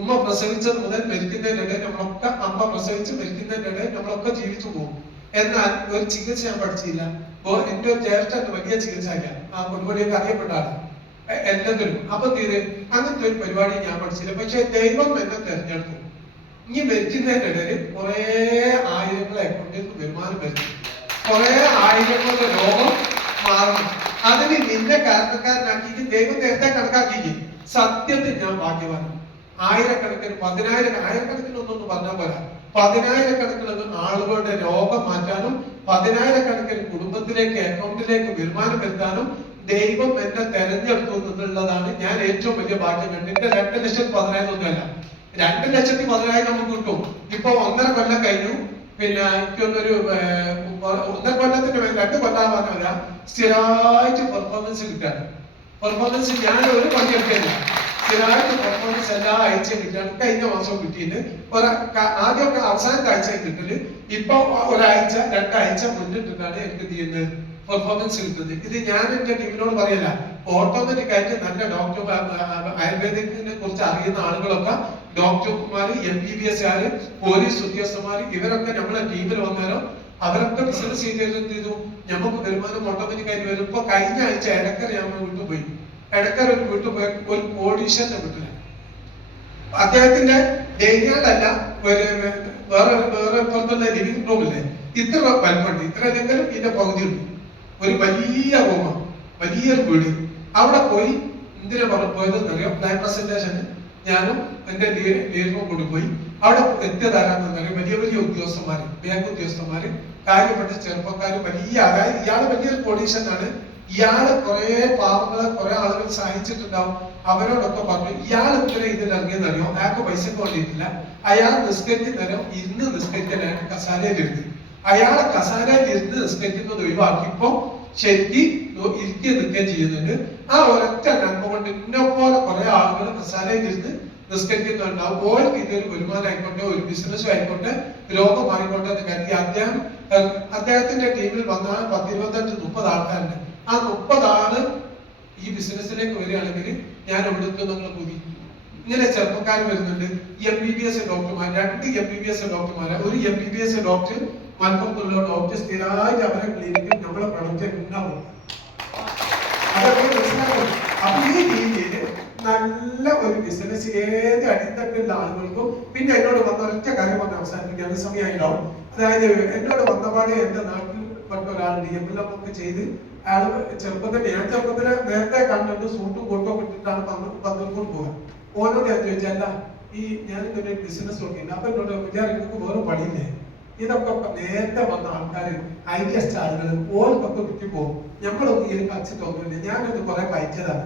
ഉമ്മ പ്രസവിച്ചത് മുതൽ മരിക്കുന്നതിനിടെ നമ്മളൊക്കെ, അമ്മ പ്രസവിച്ച് മരിക്കുന്നതിനിടെ നമ്മളൊക്കെ ജീവിച്ചു പോകും. എന്നാൽ ഒരു ചികിത്സ ഞാൻ പഠിച്ചില്ല. എന്റെ ഒരു ജ്യേഷ്ഠന്റെ വലിയ ചികിത്സയില്ല, ആ കൊടുപടിയൊക്കെ അറിയപ്പെട്ട ആള് എല്ലാത്തിനും. അപ്പൊ തീരെ അങ്ങനത്തെ ഒരു പരിപാടി ഞാൻ പഠിച്ചില്ല. പക്ഷെ ദൈവം എന്നെ തെരഞ്ഞെടുത്തു. ഇനി മരിക്കുന്നതിനിടയിൽ കുറെ ആയിരങ്ങളെ കൊണ്ടിരുന്ന് വരുമാനം വരുന്നു, കുറെ ആയിരങ്ങളുടെ രോഗം മാറണം. അതിന് നിന്നെ കാരണക്കാരനാക്കി ദൈവം നേരത്തെ കണക്കാക്കി. സത്യത്തിൽ ഞാൻ ഭാഗ്യവാനാണ്. ആയിരക്കണക്കിന് ആയിരക്കണക്കിനൊന്നും പറഞ്ഞാൽ പോരാ, 10,000-കണക്കിന് ആളുകളുടെ രോഗം മാറ്റാനും 10,000-കണക്കിന് കുടുംബത്തിലേക്ക് അക്കൗണ്ടിലേക്ക് വരുമാനം വരുത്താനും ദൈവം എന്നെ തെരഞ്ഞെടുത്തു എന്നുള്ളതാണ് ഞാൻ ഏറ്റവും വലിയ ഭാഗ്യം കണ്ടത്. എന്റെ 2,10,000 ഒന്നുമല്ല, 2,10,000 നമുക്ക് കിട്ടും. ഇപ്പൊ 1.5 കൊല്ലം കഴിഞ്ഞു. പിന്നെ എനിക്കൊന്നൊരു 1.5 കൊല്ലത്തിന്റെ 2 കൊല്ലാവാനല്ല, സ്ഥിരമായിട്ട് പെർഫോമൻസ് കിട്ടാണ്. പെർഫോമൻസ് ഞാൻ ഒരു പണിയെടുക്കില്ല, സ്ഥിരമായിട്ട് പെർഫോമൻസ് എല്ലാ ആഴ്ചയും കിട്ടാണ്. കഴിഞ്ഞ മാസം കിട്ടിയിട്ട് ആദ്യമൊക്കെ അവസാനത്തെ ആഴ്ച കിട്ടല്. ഇപ്പൊ ഒരാഴ്ച 2 ആഴ്ച മുന്നിട്ടിട്ടാണ് എനിക്ക് ചെയ്യുന്നത് പെർഫോമൻസ് കിട്ടുന്നത്. ഇത് ഞാൻ എന്റെ ടീമിനോട് പറയല്ല, ഓട്ടോമാറ്റിക് ആയിട്ട് നല്ല ഡോക്ടർ, ആയുർവേദിക്കിനെ കുറിച്ച് അറിയുന്ന ആളുകളൊക്കെ, ഡോക്ടർമാര്, MBBS-കാര്, പോലീസ് ഉദ്യോഗസ്ഥന്മാര്, ഇവരൊക്കെ നമ്മളെ ടീമിൽ വന്നേരോ അവരൊക്കെ ബിസിനസ് ചെയ്തു. നമുക്ക് വരുമാനം ഓട്ടോമാറ്റിക് ആയിട്ട് വരും. ഇപ്പൊ കഴിഞ്ഞ ആഴ്ച എടക്കര ഞാൻ വീട്ടിൽ പോയി. എടക്കര ഒരു വീട്ടിൽ പോയ ഒരു കോടീശ്വരന്റെ വീട്ടിലാണ്. അദ്ദേഹത്തിന്റെ ഡൈനിങ്ങല്ല, വേറെ പുറത്തുള്ള ലിവിംഗ് റൂമില്ലേ, ഇത്ര വലിപ്പമുണ്ട്, ഇത്ര അല്ലെങ്കിലും ഇതിന്റെ പകുതി ഉണ്ട്. ഒരു വലിയ റൂമ, വലിയൊരു വീട്. അവിടെ പോയി എന്തിനാ പോയതെന്ന് അറിയാം? പ്ലാൻ പ്രസന്റേഷന് ഞാനും എന്റെ ലീഡറും കൂടി പോയി. അവിടെ എത്തിയതാരാന്നറിയാം? വലിയ വലിയ ഉദ്യോഗസ്ഥന്മാര്, ബാങ്ക് ഉദ്യോഗസ്ഥന്മാര്, കാര്യപ്പെട്ട ചെറുപ്പക്കാര്, വലിയ, അതായത് ഇയാള് വലിയൊരു കോടീശ്വരനാണ്. ഇയാള് കുറെ പാവങ്ങളെ കുറെ ആളുകൾ സഹായിച്ചിട്ടുണ്ടാവും. അവരോടൊക്കെ പറഞ്ഞു, ഇയാൾ ഇത്ര ഇതിൽ ഇറങ്ങിയെന്നറിയോ? അയാൾക്ക് പൈസക്ക് വേണ്ടിയിട്ടില്ല. അയാൾ നിസ്കരിക്കുന്നേരം ഇരുന്ന് നിസ്കരിക്കാനാണ് കസാലയിലിരുന്ന്. അയാളെ കസാലയിൽ ഇരുന്ന് നിസ്കരിക്കുന്നത് ഒഴിവാക്കിയപ്പോ ശരിക്കും ഇരുത്തി നിൽക്കുകയും ചെയ്യുന്നുണ്ട്. ആ ഒരൊറ്റ നന്മ കൊണ്ട് ഇന്നെപ്പോലെ കുറെ ആളുകൾ കസാലയിൽ ഇരുന്ന് നിസ്കരിക്കുന്നുണ്ടാവും. ഓർക്ക് ഇതൊരു വരുമാനം ആയിക്കോട്ടെ, ഒരു ബിസിനസ്സും ആയിക്കോട്ടെ, രോഗം ആയിക്കോട്ടെ എന്ന് കരുതി അദ്ദേഹത്തിന്റെ ടീമിൽ വന്ന 10-25-30 ആൾക്കാരുണ്ട്. ആ 30 ആള് ഈ ബിസിനസ്സിലേക്ക് വരികയാണെങ്കിൽ ഞാൻ എവിടുത്തെ നിങ്ങൾ കൂടി ഇങ്ങനെ ചെറുപ്പക്കാർ വരുന്നുണ്ട്. MBBS ഡോക്ടർമാർ, 2 MBBS ഡോക്ടർമാര്, ഒരു MBBS ഡോക്ടർ, മലപ്പുറത്തുള്ള ഡോക്ടർ സ്ഥിരമായിട്ട് അവരെ ക്ലിനിക്കിൽ നമ്മളെ പ്രൊഡക്റ്റ് ഉണ്ടാവും. അതൊക്കെ മനസ്സിലാക്കും. അപ്പൊ ഈ രീതിയിൽ നല്ല ഒരു ബിസിനസ് ഏത് അടിത്തട്ടിലുള്ള ആളുകൾക്കും. പിന്നെ എന്നോട് വന്ന ഒറ്റ കാര്യം പറഞ്ഞ് അവസാനിപ്പിക്കാൻ സമയമായിട്ടുണ്ടാവും. അതായത് എന്നോട് വന്നപാടെ എന്റെ നാട്ടിൽ പെട്ട ഒരാളുണ്ട്, MLM ഒക്കെ ചെയ്ത് അയാള് ചെറുപ്പത്തിൽ ഞാൻ ചെറുപ്പത്തില് നേരത്തെ കണ്ടിട്ട് സൂട്ടും കോട്ടും ഇട്ടിട്ടാണ് പന്തൽക്കൂട് പോകാൻ. ഓനോട് ഞാൻ ചോദിച്ചല്ല ഈ ഞാൻ ഇങ്ങനെ ബിസിനസ് നോക്കിയില്ല. അപ്പൊ എന്നോട് നിങ്ങൾക്ക് വേറെ പണിയില്ലേ? ഇതൊക്കെ നേരത്തെ വന്ന ആൾക്കാര് ഐഡിയസ്റ്റ് ആളുകൾ ഓർക്കൊക്കെ കിട്ടിപ്പോകും. നമ്മളൊന്നും ഇതിൽ കളിച്ചിട്ടൊന്നുമില്ല. ഞാനൊന്ന് കുറെ വായിച്ചതാണ്.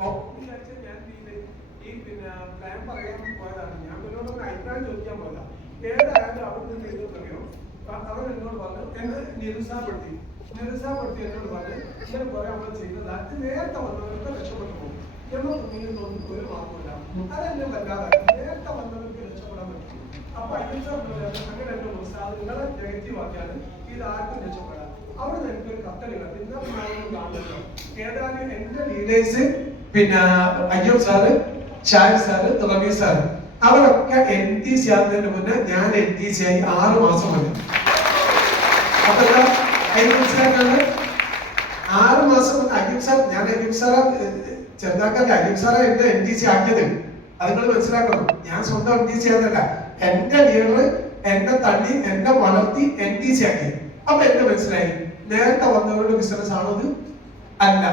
ഞാൻ ഈ പ്ലാൻ പറയാൻ പോയതാണ്. ഞാൻ എന്നോടൊന്ന് അഭിപ്രായം ചോദിക്കാൻ പോയത. ഏതായാലും അവിടെ നിന്ന് എഴുതുന്നറിയോ, അവൻ എന്നോട് പറഞ്ഞു, എന്നെ നിരുത്സാഹപ്പെടുത്തി എന്നോട് പറഞ്ഞു, ഇങ്ങനെ കുറെ നമ്മൾ ചെയ്യുന്നത് അത് നേരത്തെ വന്നവർക്ക് രക്ഷപ്പെട്ടു പോകും. നമ്മൾ കുഞ്ഞിനൊന്നും ഒരു മാർഗമില്ല. അതെന്നെ വല്ലാതാക്കി. നേരത്തെ വന്നവർക്ക് രക്ഷപ്പെടാൻ പറ്റും. അപ്പൊ അങ്ങനെ എന്റെ ഉത്സാഹം നിങ്ങളെ നെഗറ്റീവ് ആക്കിയാണ് ഇത് ആർക്കും രക്ഷപ്പെടാം. അവിടെ നിന്ന് എനിക്കൊരു കത്തലില്ല. നിങ്ങൾ കാണുമല്ലോ, ഏതായാലും എന്റെ leaders Ayyub sir, Shahid sir, Rabi sir അവരൊക്കെ NTC ആകുന്നതിന് മുന്നേ ഞാൻ NTC ആയി 6 മാസം മുന്നേ. അപ്പൊ അതിന് മനസ്സിലാക്കാണ് 6 മാസം മുന്നേ അയ്യൂബ് സാർ, ഞാൻ അയ്യൂബ് സാറെ ചെറുതാക്കാന്റെ അയ്യൂബ് സാറെ എന്റെ NTC ആക്കിയത്. അത് നിങ്ങൾ മനസ്സിലാക്കണം. ഞാൻ സ്വന്തം NTC ആകുന്നല്ല, എന്റെ ലീഡർ എന്നെ തള്ളി എന്നെ വളർത്തി NTC ആക്കി. അപ്പൊ എന്നെ മനസ്സിലായി നേരത്തെ വന്നവരുടെ ബിസിനസ് ആണത് അല്ല,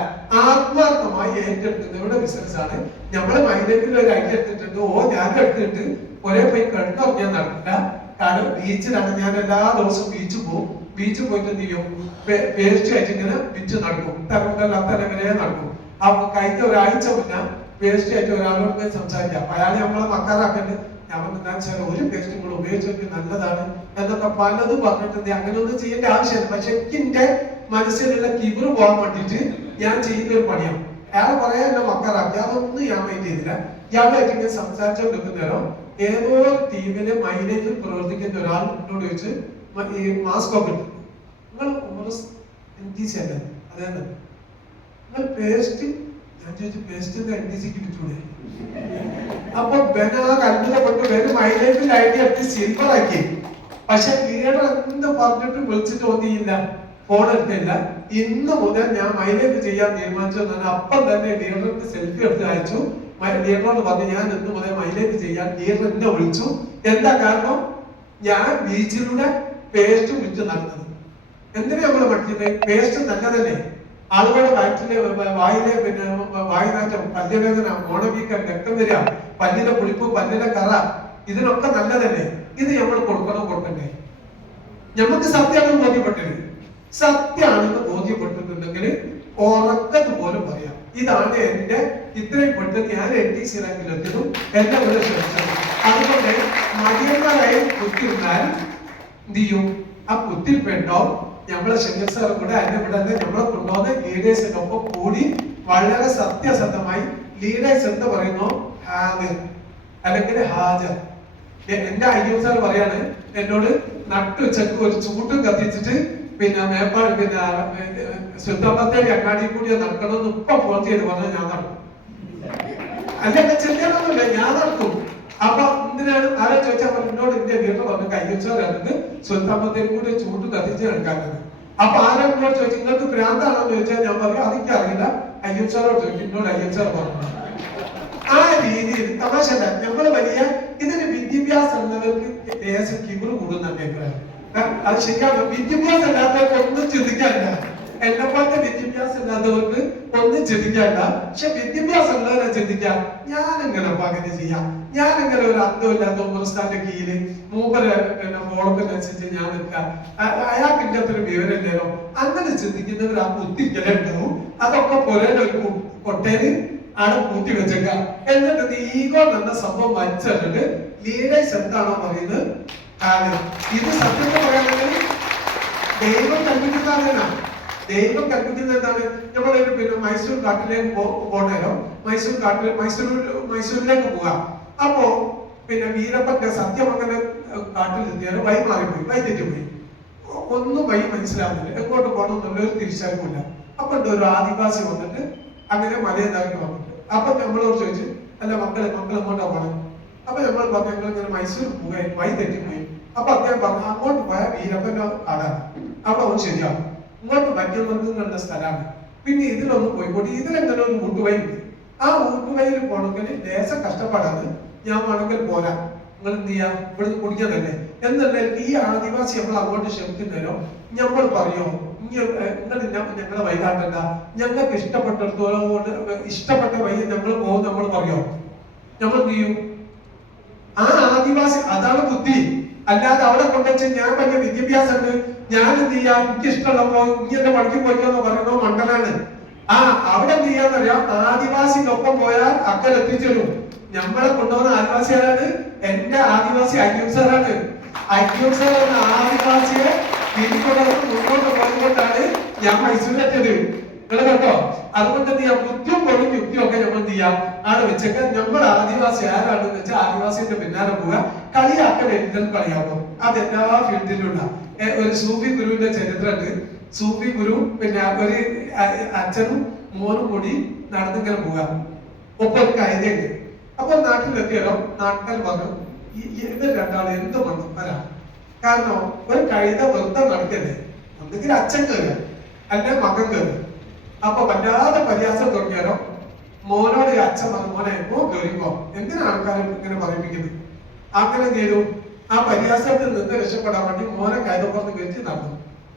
ആത്മാർത്ഥമായി ഏറ്റെടുക്കുന്നവരുടെ ബിസിനസ് ആണ്. നമ്മളെ മൈൻഡിൽ ഒരു ഐഡിയ എടുത്തിട്ടുണ്ട്, ഞാൻ എടുത്തിട്ട് ഒരേ പോയി കിടന്നുറങ്ങിയാൽ നടക്കില്ല. കാരണം ബീച്ചിലാണ്, ഞാൻ എല്ലാ ദിവസവും ബീച്ചിൽ പോകും. ബീച്ചിൽ പോയിട്ട് എന്ത് ചെയ്യും, പേസ്റ്റ് ആയിട്ട് ഇങ്ങനെ വിറ്റ് നടക്കും, തലവരെ നടക്കും. അപ്പൊ കഴിഞ്ഞ ഒരാഴ്ച മുന്നേ പേസ്റ്റ് ആയിട്ട് ഒരാളോട് സംസാരിക്കാം. അയാൾ നമ്മളെ മക്കാറാക്കണ്ട്. ഞാൻ എന്താ വെച്ചാൽ ഒരു പേസ്റ്റ് കൂടെ ഉപയോഗിച്ചിട്ട് നല്ലതാണ് എന്നൊക്കെ പലതും പറഞ്ഞിട്ടുണ്ട്. അങ്ങനെ ഒന്നും ചെയ്യേണ്ട ആവശ്യമില്ല. പക്ഷെ എന്റെ മനസ്സിലുള്ള കിബിറ് പോകാൻ വേണ്ടിട്ട് ഞാൻ ചെയ്യുന്ന ഒരു പണിയാണ്. അയാൾ പറയാൻ എന്നെ മക്കാറാക്കി, അതൊന്നും ഞാൻ മൈൻഡ് ചെയ്തില്ല. ഇയാളായിട്ട് ഇങ്ങനെ സംസാരിച്ചുകൊണ്ടിരിക്കുന്നേരോ ഏതോ ടീമിലെ മൈലേജിൽ പ്രവർത്തിക്കുന്ന ഒരാൾ എന്നോട് ചോദിച്ച് ഈ മാസ്ക് ഒക്കെ ഇട്ടു, നിങ്ങൾ NTC അല്ലേ? അതെ, നിങ്ങൾ പേസ്റ്റ്, ഞാൻ ചോദിച്ചു പേസ്റ്റ് NTCക്ക് വിറ്റൂടെ? അപ്പൊ അത്ഭുതപ്പെട്ടു. മൈലേജിൽ ഐഡിയ എടുത്ത് സിൽവർ ആക്കി. പക്ഷെ ലീഡർ എന്ത് പറഞ്ഞിട്ട് വിളിച്ചിട്ട് ഒന്നിയില്ല, ഫോൺ എടുത്തില്ല. ഇന്ന് മുതൽ ഞാൻ മൈലേജ് ചെയ്യാൻ തീരുമാനിച്ചു. അപ്പം തന്നെ ലീഡർക്ക് സെൽഫി എടുത്ത് അയച്ചു. ലീഡറോട് പറഞ്ഞു ഞാൻ ഇന്ന് മുതൽ മൈലേജ് ചെയ്യാൻ. ലീഡർ എന്നെ വിളിച്ചു. എന്താ കാരണം? ഞാൻ ബീച്ചിലൂടെ പേസ്റ്റ് വിറ്റ് നടന്നത്. എന്തിനാ നമ്മള് പഠിക്കുന്നത്? പേസ്റ്റ് നല്ലതല്ലേ? ആളുകളുടെ വായിലെ വായുനാറ്റം, പല്ലുവേദന, മോണവീക്കം, രക്തം വരിക, പല്ലിന്റെ പുളിപ്പ്, പല്ലിന്റെ കറ, ഇതിനൊക്കെ നല്ലതല്ലേ? ഇത് നമ്മൾ കൊടുക്കണ്ടേ? നമുക്ക് സത്യമാണെന്ന് ബോധ്യപ്പെട്ടത്. സത്യമാണെന്ന് ബോധ്യപ്പെട്ടിട്ടുണ്ടെങ്കിൽ ഉറക്കത്ത് പോലും പറയാം, ഇതാണ് എന്റെ ഇത്രയും പെട്ടെന്ന് ഞാൻ NTC റാങ്കിലെത്തിയതും എന്നെ പോലെ ശ്രമിച്ചത്. അതുകൊണ്ട് മടിയന്മാരായി കുത്തിരുന്നാൽ എന്ത് ചെയ്യും? ആ കുത്തിരിപ്പുണ്ടോ? നമ്മളെ ഷെമീർ സാറും കൂടെ അതിനെ വിടാതെ നമ്മളെ കൊണ്ടുവന്ന് ലീഡേഴ്സിനൊപ്പം കൂടി വളരെ സത്യസന്ധമായി ലീഡേഴ്സ് എന്ന് പറയുന്നു ഹാജർ അല്ലെങ്കിൽ ഹാജർ. എന്റെ അയ്യൂബ് സാർ പറയാണ് എന്നോട് നട്ടുച്ചക്ക് ഒരു ചൂട്ടും കത്തിച്ചിട്ട് മേപ്പാട് ശുദ്ധമ്പത്തേരി അങ്ങാടി കൂടി നടക്കണമെന്ന് ഇപ്പൊ ഫോൺ ചെയ്ത് പറഞ്ഞാൽ ഞാൻ നടക്കും. അല്ല ചെല്ലാനൊന്നുമില്ല, ഞാൻ നടക്കും. അപ്പൊ എന്തിനാണ് ആരെ ചോദിച്ചാൽ എന്നോട് എന്റെ വീട്ടിൽ പറഞ്ഞു അയ്യൂബ് സാർ എനിക്ക് ശുദ്ധമ്പത്തേരി കൂടി ചൂട്ട് കത്തിച്ച് എടുക്കാറുണ്ട്. അപ്പൊ ആരെന്നോട് ചോദിച്ചു നിങ്ങൾക്ക് ഭ്രാന്താണോന്ന് ചോദിച്ചാൽ ഞാൻ പറയും അതെനിക്ക് അറിയില്ല, അയ്യൂബ് സാറോട് ചോദിക്കും. എന്നോട് അയ്യൂബ് സാർ പറഞ്ഞു. ആ രീതിയിൽ തമാശല്ല. നമ്മള് വലിയ ഇതിന് വിദ്യാഭ്യാസം ഉള്ളവർക്ക് ലേശം കിബിറ് കൂടുന്ന അഭിപ്രായം. അത് ശരിയാണ്. വിദ്യാഭ്യാസം ഇല്ലാത്തവർക്ക് ഒന്നും ചിന്തിക്കാനില്ല. എന്നെ പോലത്തെ വിദ്യാഭ്യാസം ഇല്ലാത്തവർക്ക് ഒന്നും ചിന്തിക്കാനില്ല. പക്ഷെ വിദ്യാഭ്യാസം ഉള്ളവരെ ചിന്തിക്കാം, ഞാനെങ്ങനെ അങ്ങനെ ചെയ്യാം, ഞാനെങ്ങനെ ഒരു അന്തമില്ലാത്ത ഉമർസ്ഥാന്റെ കീഴില് മൂപ്പര് ഫോളപ്പിനനുസരിച്ച് ഞാൻ നിൽക്കാം, അയാൾക്ക് ഇന്റെ അത്ര വിവരമില്ലല്ലോ, അങ്ങനെ ചിന്തിക്കുന്നവർ ആ കുത്തിക്കലുണ്ടാവും. അതൊക്കെ പൊരേലൊരു കൊട്ടേല് ആണ് കൂട്ടി വെച്ചേക്കാം. എന്നിട്ട് ഈഗോ എന്ന സംഭവം വലിച്ചിട്ട് ലീഡേഴ്സ് എന്താണോ പറയുന്നത് ഇത് സത്യത്തെ പറയാണെങ്കിൽ ദൈവം കൽപ്പിക്കുന്നതാണ്. ദൈവം കൽപ്പിക്കുന്നത് എന്താണ്? നമ്മളൊരു മൈസൂർ കാട്ടിലേക്ക് പോകണേലോ, മൈസൂരിലേക്ക് പോകാം. അപ്പോ വീരപ്പന്റെ സത്യമംഗല കാട്ടിൽ എത്തിയാലും വഴി മാറിപ്പോയി, വഴി തെറ്റിപ്പോയി, ഒന്നും വഴി മനസ്സിലാവുന്നില്ല, എങ്ങോട്ട് പോകണം എന്നുള്ളൊരു തിരിച്ചറിവില്ല. അപ്പൊ ഒരു ആദിവാസി വന്നിട്ട് അങ്ങനെ മലയതാക്കി വന്നിട്ട് അപ്പൊ നമ്മളോട് ചോദിച്ചു അല്ല മക്കൾ എങ്ങോട്ടാ പോകണം? അപ്പൊ നമ്മൾ പറഞ്ഞു ഞങ്ങൾ ഇങ്ങനെ മൈസൂർ പോയി, വഴി തെറ്റിപ്പോയി. അപ്പൊ അദ്ദേഹം പറഞ്ഞു അങ്ങോട്ട് പോയ വീരപ്പന്റെ കാടാണ്, അവിടെ അവൻ ശരിയാവും, ഇങ്ങോട്ട് വന്യമൃഗങ്ങളുടെ സ്ഥലമാണ്, പിന്നെ ഇതിലൊന്നും പോയിക്കോട്ടെ, ഇതിലെങ്ങനെ ഒരു ഊട്ടുവഴി ഉണ്ട്, ആ ഊട്ടുവഴിയിൽ പോകണമെങ്കിൽ ലേശ കഷ്ടപ്പാടാണ്, ഞാൻ വേണമെങ്കിൽ പോരാ, നിങ്ങൾ എന്ത് ചെയ്യാം ഇവിടുന്ന് കുടിക്കാൻ തന്നെ എന്നുണ്ടെങ്കിൽ ഈ ആദിവാസി നമ്മൾ അങ്ങോട്ട് ക്ഷമിക്കുന്നതിനോ നമ്മൾ പറയോ ഞങ്ങളെ വൈകാട്ടല്ല, ഞങ്ങൾക്ക് ഇഷ്ടപ്പെട്ടിടത്തോളം ഇഷ്ടപ്പെട്ട വഴി ഞങ്ങൾ പോകും. നമ്മൾ പറയോ? നമ്മൾ എന്ത് ചെയ്യും? ആ ആദിവാസി, അതാണ് ബുദ്ധി. അല്ലാതെ അവിടെ കൊണ്ടുവച്ച് ഞാൻ വലിയ വിദ്യാഭ്യാസം ഉണ്ട്, ഞാൻ എന്ത് ചെയ്യാ, എനിക്ക് ഇഷ്ടമുള്ളപ്പോ ഇനി എന്റെ പണിക്ക് പോയിക്കോന്ന് പറയുന്ന മണ്ഡലാണ്. അവിടെ എന്ത് ചെയ്യാന്നറിയാം? ആദിവാസിക്കൊപ്പം പോയാൽ അക്കൽ എത്തിച്ചേരും. നമ്മളെ കൊണ്ടുപോകുന്ന ആദിവാസി ആരാണ്? എന്റെ ആദിവാസി അയ്യൂബ് സാറാണ്. അയ്യൂബ് സാർ എന്ന ആദിവാസിയെ മുന്നോട്ട് പോയതുകൊണ്ടാണ് ഞാൻ മൈസൂരിലെത്തിയത്. നിങ്ങൾ കേട്ടോ? അതുകൊണ്ട് എന്ത് ചെയ്യാം? ബുദ്ധിയും പൊടും യുക്തിയും ഒക്കെ നമ്മൾ എന്ത് ചെയ്യാം? ആടെ വെച്ചേക്കാൻ. നമ്മൾ ആദിവാസി ആരാണെന്ന് വെച്ചാൽ ആദിവാസിന്റെ പിന്നാലെ പോവുക. കളിയാക്കൽ എന്തും കളിയാക്കും. അതെല്ലാ ഫീൽഡിലും ഉള്ള ഒരു സൂഫി ഗുരുവിന്റെ ചരിത്രമുണ്ട്. സൂഫി ഗുരു പിന്നെ ഒരു അച്ഛനും മോനും കൂടി നടന്നിങ്ങനെ പോവുക. ഒപ്പം ഒരു കൈതയുണ്ട്. അപ്പൊ നാട്ടിലെത്തിയാലോ നാട്ടുകാർ പറഞ്ഞു, ഇവർ രണ്ടാളും എന്ത് മണ്ണപ്പരാ. കാരണം ഒരു കഴുത വെറുതെ നടക്കല്ലേ, ഒന്നുകിൽ അച്ഛൻ കയറുക അല്ലെ മകൻ കയറുക. അപ്പൊ വല്ലാതെ പരിഹാസം തുടങ്ങിയാലോ മോനോട് അച്ഛൻ പറഞ്ഞു, മോനെ മോൻ കയറിപ്പോ, എന്തിനാ ആൾക്കാരെ ഇങ്ങനെ പറയിപ്പിക്കുന്നത്? അങ്ങനെ ചെയ്തു. ആ പരിഹാസത്തിൽ നിന്ന് രക്ഷപ്പെടാൻ വേണ്ടി മോനെ കൈതപ്പുറത്ത് കയറ്റി നടന്നു.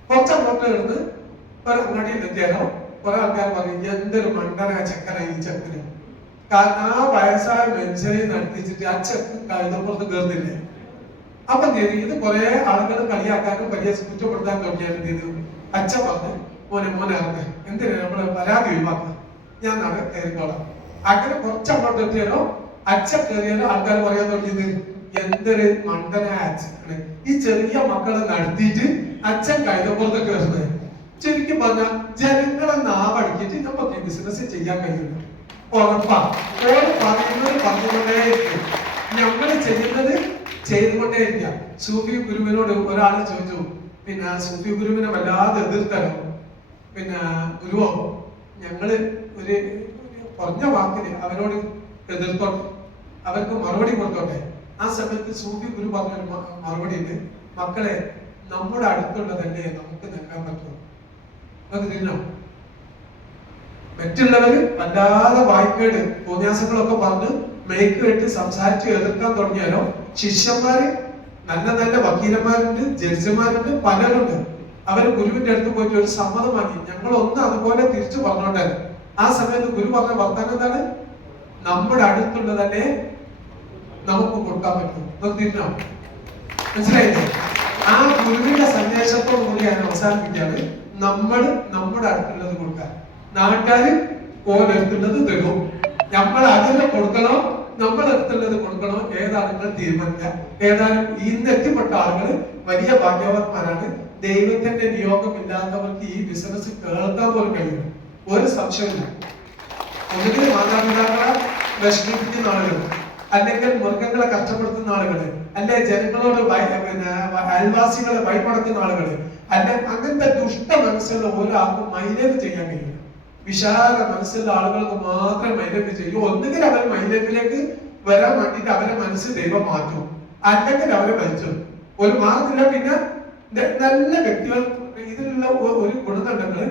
കുറച്ചങ്ങോട്ട് എടുത്ത് ഒരു അങ്ങാടിയിൽ എത്തിയാലോ കുറെ ആൾക്കാർ പറയും, എന്തൊരു മണ്ടന ചെക്കന ഈ ചെക്കന്. കാരണം ആ വയസ്സായ മനുഷ്യനെ നടത്തിച്ചിട്ട് ആ ചെക്കൻ കഴുതപ്പുറത്ത് കയറുന്നില്ലേ. അപ്പൊ ഇത് കുറെ ആളുകൾ കളിയാക്കാനും കുറ്റപ്പെടുത്താൻ തുടങ്ങിയാൽ എന്ത് ചെയ്തു? അച്ഛൻ പറഞ്ഞു, മോനെ ഇറങ്ങ്, എന്തിനാ നമ്മള് പരാതി ഒഴിവാക്കുക, ഞാൻ കയറിക്കോളാം. അങ്ങനെ കുറച്ചങ്ങോട്ട് എത്തിയാലോ അച്ഛൻ കയറിയാലോ ആൾക്കാർ പറയാൻ തുടങ്ങിയത്, എന്തൊരു മണ്ടനായ അച്ഛനാണ് ഈ ചെറിയ മക്കളെ നടത്തിയിട്ട് അച്ഛൻ കഴുതപ്പുറത്ത് കയറുന്നത്. ശരിക്കും പറഞ്ഞാൽ ജനങ്ങളെ നാവടിക്കിട്ട് നമുക്ക് ഈ ബിസിനസ് ചെയ്യാൻ കഴിയുന്നു. ഉറപ്പാ. പറയുന്നത് പറഞ്ഞുകൊണ്ടേയിരിക്കും, നമ്മൾ ചെയ്യുന്നത് ചെയ്തുകൊണ്ടേയിരിക്കാം. സൂഫി ഗുരുവിനോട് ഒരാൾ ചോദിച്ചു, പിന്നെ സൂഫി ഗുരുവിനെ വല്ലാതെ എതിർത്തല്ലോ, പിന്നെ ഗുരുവോ ഞങ്ങള് ഒരു കുറഞ്ഞ വാക്കിന് അവരോട് എതിർത്തോട്ടെ, അവർക്ക് മറുപടി കൊടുത്തോട്ടെ. ആ സമയത്ത് സൂഫി ഗുരു പറഞ്ഞൊരു മറുപടി ഉണ്ട്, മക്കളെ നമ്മുടെ അടുത്തുള്ളതല്ലേ നമുക്ക് നിൽക്കാൻ പറ്റുമോ? അത് തിരിഞ്ഞോ? മറ്റുള്ളവര് വല്ലാതെ വായ്പേട് ഉപന്യാസങ്ങളൊക്കെ പറഞ്ഞ് മേക്ക് കേട്ട് സംസാരിച്ച് എതിർക്കാൻ തുടങ്ങിയാലോ ശിഷ്യന്മാര് നല്ല നല്ല വക്കീലന്മാരുണ്ട്, ജഡ്ജിമാരുണ്ട്, പലരുണ്ട്. അവര് ഗുരുവിന്റെ അടുത്ത് പോയിട്ട് ഒരു സമ്മതം വാങ്ങി, ഞങ്ങൾ ഒന്ന് അതുപോലെ തിരിച്ചു പറഞ്ഞോട്ടെ. ആ സമയത്ത് ഗുരു പറഞ്ഞ വർത്താനം എന്താണ്? നമ്മുടെ അടുത്തുള്ളതല്ലേ നമുക്ക് കൊടുക്കാൻ പറ്റും. അത് തിരിഞ്ഞോ? മനസ്സിലായില്ലേ? ആ ഗുരുവിന്റെ സന്ദേശത്തോടു കൂടി ഞാൻ അവസാനിപ്പിക്കുകയാണ്. നമ്മുടെ അടുത്തുള്ളത് കൊടുക്കാൻ. നാട്ടുകാര് ഓരോരുത്തുള്ളത് തരും, നമ്മൾ അതിനെ കൊടുക്കണോ നമ്മൾ അടുത്തുള്ളത് കൊടുക്കണോ, ഏതാണ് നിങ്ങൾ തീരുമാനിക്കുക. ഏതായാലും ഇന്ന് എത്തിപ്പെട്ട ആളുകൾ വലിയ ഭാഗ്യവാന്മാരാണ്. ദൈവത്തിന്റെ നിയോഗം ഇല്ലാത്തവർക്ക് ഈ ബിസിനസ് കേൾക്കാൻ പോലും കഴിയും. ഒരു സംശയമില്ല. ഒന്നുകിൽ മാതാപിതാക്കളെ വിഷമിപ്പിക്കുന്ന ആളുകൾ, അല്ലെങ്കിൽ മൃഗങ്ങളെ കഷ്ടപ്പെടുത്തുന്ന ആളുകള്, അല്ലെ ജനങ്ങളോട് അയൽവാസികളെ ഭയപ്പെടുത്തുന്ന ആളുകള്, അല്ലെ അങ്ങനത്തെ ദുഷ്ട മനസ്സുള്ള ഒരാൾക്കും മൈലേജ് ചെയ്യാൻ കഴിയും. വിശാല മനസ്സുള്ള ആളുകൾക്ക് മാത്രമേ മൈലേജ് ചെയ്യൂ. ഒന്നുകിൽ അവർ മൈലേജിലേക്ക് വരാൻ വേണ്ടിയിട്ട് അവരെ മനസ്സ് ദൈവം മാറ്റും, അല്ലെങ്കിൽ അവരെ ഭരിച്ചു. ഒരു മാർഗമില്ല. പിന്നെ നല്ല വ്യക്തികൾ ഇതിലുള്ള ഒരു ഗുണങ്ങളുണ്ടെങ്കിൽ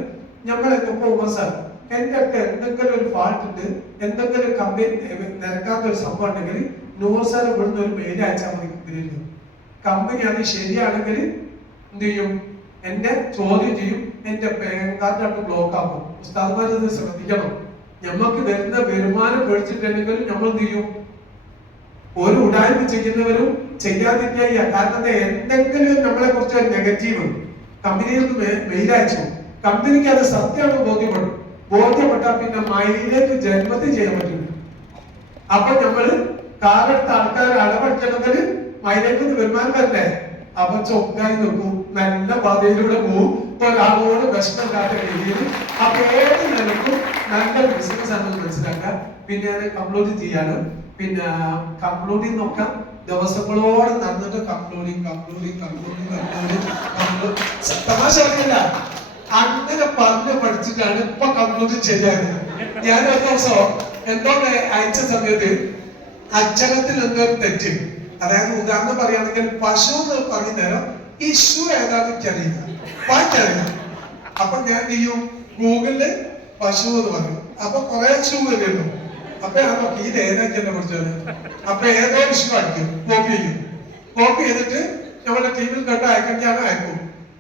നമ്മളൊക്കെ പോകുമ്പോൾ സാർ എന്റെ അടുത്ത് എന്തെങ്കിലും ഒരു ഫാൾട്ട് ഉണ്ട്, എന്തെങ്കിലും കമ്പനി നിരക്കാത്ത ഒരു സംഭവം ഉണ്ടെങ്കിൽ 100 സാർ ഇവിടുന്ന് ഒരു മെയിൽ അയച്ചാൽ മതി. കമ്പനി അത് ശരിയാണെങ്കിൽ എന്ത് ചെയ്യും? എന്റെ ചോദ്യം ചെയ്യും, എന്റെ പാൻ കാർഡ് ബ്ലോക്ക് ആക്കും. ഉസ്താദ്മാരത് ശ്രദ്ധിക്കണം. ഞമ്മക്ക് വരുന്ന വരുമാനം പേടിച്ചിട്ടുണ്ടെങ്കിൽ നമ്മൾ എന്ത് ചെയ്യും? ഒരു ഉടായ്പ ചെയ്യുന്നവരും ചെയ്യാതിരിക്കുക. കാരണം എന്തെങ്കിലും നമ്മളെ കുറിച്ച് നെഗറ്റീവ് കമ്പനികൾക്ക് മെയിൽ അയച്ചു, കമ്പനിക്ക് അത് സത്യമാണെന്ന് ബോധ്യപ്പെട്ടാൽ പിന്നെ മൈലേക്ക് ജന്മത്തിൽ ചെയ്യാൻ പറ്റില്ല. അപ്പൊ നമ്മള് കാലെടുത്ത ആൾക്കാർ അടപടിക്കണമെങ്കിൽ മൈലേക്ക് വരുമാനം വരണ്ടേ? അപ്പൊ ചൊക്കായി നിൽക്കും, നല്ല പാതയിലൂടെ പോവും, ഒരാളോട് വിഷമില്ലാത്ത രീതിയിൽ. അപ്പൊ ഏത് നിലക്കും നല്ല ബിസിനസ് ആണെന്ന് മനസ്സിലാക്കാം. പിന്നെ അത് കംപ്ലീറ്റ് ചെയ്യാണ്. പിന്നെ കംപ്ലീറ്റിംഗ് നോക്കാം, ദിവസങ്ങളോട് നടന്നിട്ട് കംപ്ലീറ്റിംഗ് തമാശ അറിയില്ല. അങ്ങനെ പറഞ്ഞ് പഠിച്ചിട്ടാണ് ഇപ്പൊ കംപ്ലീറ്റ് ചെയ്യാറ്. ഞാൻ ഒരു ദിവസം എന്തോ അയച്ച സമയത്ത് അക്ഷരത്തിൽ എന്തൊരു തെറ്റ്, അതായത് ഉദാഹരണം പറയുകയാണെങ്കിൽ പശു എന്ന് പറഞ്ഞു തരാം, ഈ ഷൂ ഏതാണെന്ന് എനിക്കറിയില്ല, വായിക്കറിയില്ല. അപ്പൊ ഞാൻ ചെയ്യും, ഗൂഗിളില് പശു എന്ന് പറയും. അപ്പൊ കുറെ ഷൂ വരുന്നു. അപ്പൊ ഞാൻ നോക്കി ഇത് ഏതാക്കിയെന്നെ പഠിച്ചത്. അപ്പൊ ഏതോ ഷൂ അടിക്കും, കോപ്പി ചെയ്യും. കോപ്പി ചെയ്തിട്ട് നമ്മുടെ ടീമിൽ കണ്ട് അയക്കേണ്ടാണ് അയക്കും.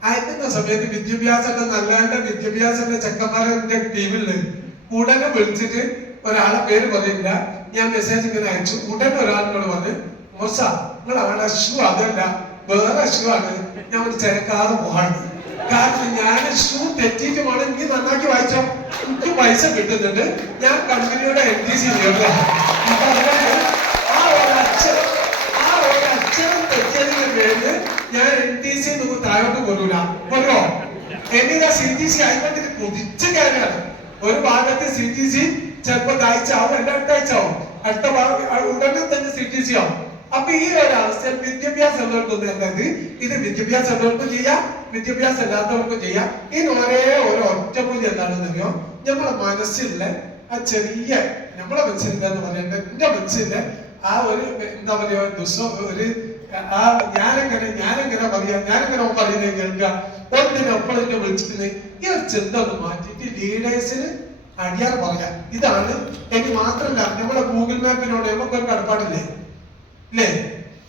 അയക്കുന്ന സമയത്ത് വിദ്യാഭ്യാസത്തിന്റെ നല്ല നല്ല വിദ്യാഭ്യാസത്തിന്റെ ചെക്കന്മാരുടെ ടീമില് ഉടനെ വിളിച്ചിട്ട് ഒരാളെ പേര് പറയില്ല, ഞാൻ മെസ്സേജ് ഇങ്ങനെ അയച്ചു. ഉടനെ ഒരാളിനോട് പറഞ്ഞു, മോശ നിങ്ങൾ ആളെ ഷൂ അതല്ല വേറെ ഷൂ ആണ്, ഞാൻ തിരക്കാതെ പോവാണ്. കാരണം ഞാൻ ഷൂ തെറ്റിയിട്ട് വേണം എനിക്ക് നന്നാക്കി വായിച്ചോ, എനിക്ക് പൈസ കിട്ടുന്നുണ്ട്, ഞാൻ കമ്പനിയുടെ NTC ആ ഒരു അക്ഷരം തെറ്റിയതിന് പേരില് ഞാൻ NTC താഴോട്ട് കൊല്ലൂല കൊല്ലോ. എന്നിട്ട് CTC ആയിക്കൊണ്ടിട്ട് കുതിച്ച കാര്യമാണ്. ഒരു ഭാഗത്ത് CTC ചിലപ്പോ ആഴ്ചയാവും, രണ്ടാഴ്ചയാവും, അടുത്ത ഉടനെ തന്നെ CTC ആവും. അപ്പൊ ഈ ഒരു അവസ്ഥയിൽ വിദ്യാഭ്യാസം ഉള്ളവർക്കൊന്നും അല്ലാതെ ഇത് വിദ്യാഭ്യാസം ഉള്ളവർക്കും ചെയ്യാം, വിദ്യാഭ്യാസം ഇല്ലാത്തവർക്കും ചെയ്യാം. ഇതിന് ഒരേ ഒരു ഒറ്റമൂല്യം എന്താണെന്നറിയോ? നമ്മളെ മനസ്സിലെ ആ ചെറിയ നമ്മളെ മനസ്സിലില്ല എന്ന് പറയണ്ട, എന്റെ മനസ്സിലെ ആ ഒരു എന്താ പറയാ ഒരു ആ ഞാനെങ്ങനെ പറയുന്നത് കേൾക്കുക. ഒന്നിനൊപ്പം എന്നെ വിളിച്ചിട്ട് ഈ ഒരു ചിന്ത ഒന്ന് മാറ്റിയിട്ട് ലീഡേഴ്സിന് അടിയാർ പറയാം. ഇതാണ് എനിക്ക് മാത്രമല്ല, നമ്മളെ ഗൂഗിൾ മാപ്പിനോട് നമുക്കൊരു കടപ്പാടില്ലേ ഇല്ലേ?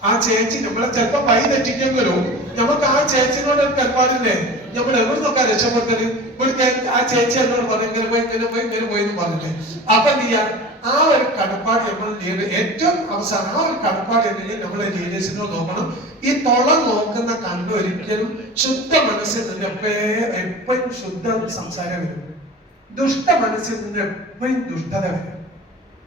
ആ ചേച്ചി നമ്മളെ ചിലപ്പോ പൈ തെറ്റിക്കെങ്കിലും നമുക്ക് ആ ചേച്ചിനോട് ഒരു കടപ്പാടില്ലേ? നമ്മൾ എവിടെ നോക്കാൻ രക്ഷപ്പെട്ടത്? ഇവിടുത്തെ ആ ചേച്ചി എന്നോട് പറഞ്ഞു ഇങ്ങനെ പോയി എന്ന് പറഞ്ഞില്ലേ? അപ്പൊ എന്ത് ചെയ്യാം? ആ ഒരു കടപ്പാട് നമ്മൾ ഏറ്റവും അവസാനം ആ ഒരു കടപ്പാട് ഉണ്ടെങ്കിൽ നമ്മളെ ലീഡേഴ്സിനോട് നോക്കണം. ഈ തൊള നോക്കുന്ന കണ്ടു ഒരിക്കലും ശുദ്ധ മനസ്സിൽ നിന്ന് എപ്പോഴും ശുദ്ധ സംസാരം വരും, ദുഷ്ട മനസ്സിൽ നിന്ന് എപ്പോഴും ദുഷ്ടത വരും.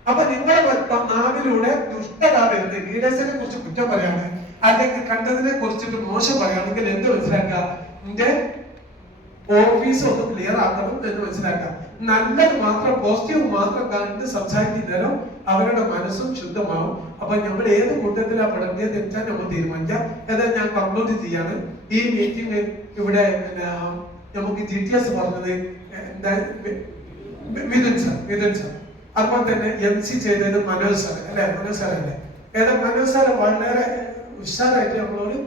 അപ്പൊ നിങ്ങളുടെ നാവിലൂടെ ദുഷ്ടത വരുന്നത് ലീഡേഴ്സിനെ കുറിച്ച് കുറ്റം പറയാണ്, അല്ലെങ്കിൽ കണ്ടതിനെ കുറിച്ചിട്ട് മോശം പറയുകയാണെങ്കിൽ എന്ത് മനസ്സിലാക്കുക? എന്റെ ഓഫീസ് ഒന്ന് ക്ലിയർ ആക്കണം എന്ന് മനസ്സിലാക്കാം. നല്ലത് മാത്രം പോസിറ്റീവ് മാത്രം കണ്ട് സംസാരിക്കുന്നേരം അവരുടെ മനസ്സും ശുദ്ധമാവും. അപ്പൊ നമ്മൾ ഏത് കൂട്ടത്തിലാ പെടേണ്ടത് തെറ്റാൻ നമ്മൾ തീരുമാനിക്കാം. ഏതായാലും ഞാൻ കൺക്ലൂഡ് ചെയ്യാണ്. ഈ മീറ്റിംഗ് ഇവിടെ നമുക്ക് GTS പറഞ്ഞത് എന്താ മിഥുൻ സർ, അതുപോലെ തന്നെ MC ചെയ്തത് മനോജ് സാർ അല്ലെ? മനോജ് സാർ അല്ലേ? മനോജ് സാർ വളരെ ഉഷാറായിട്ട് നമ്മളോട്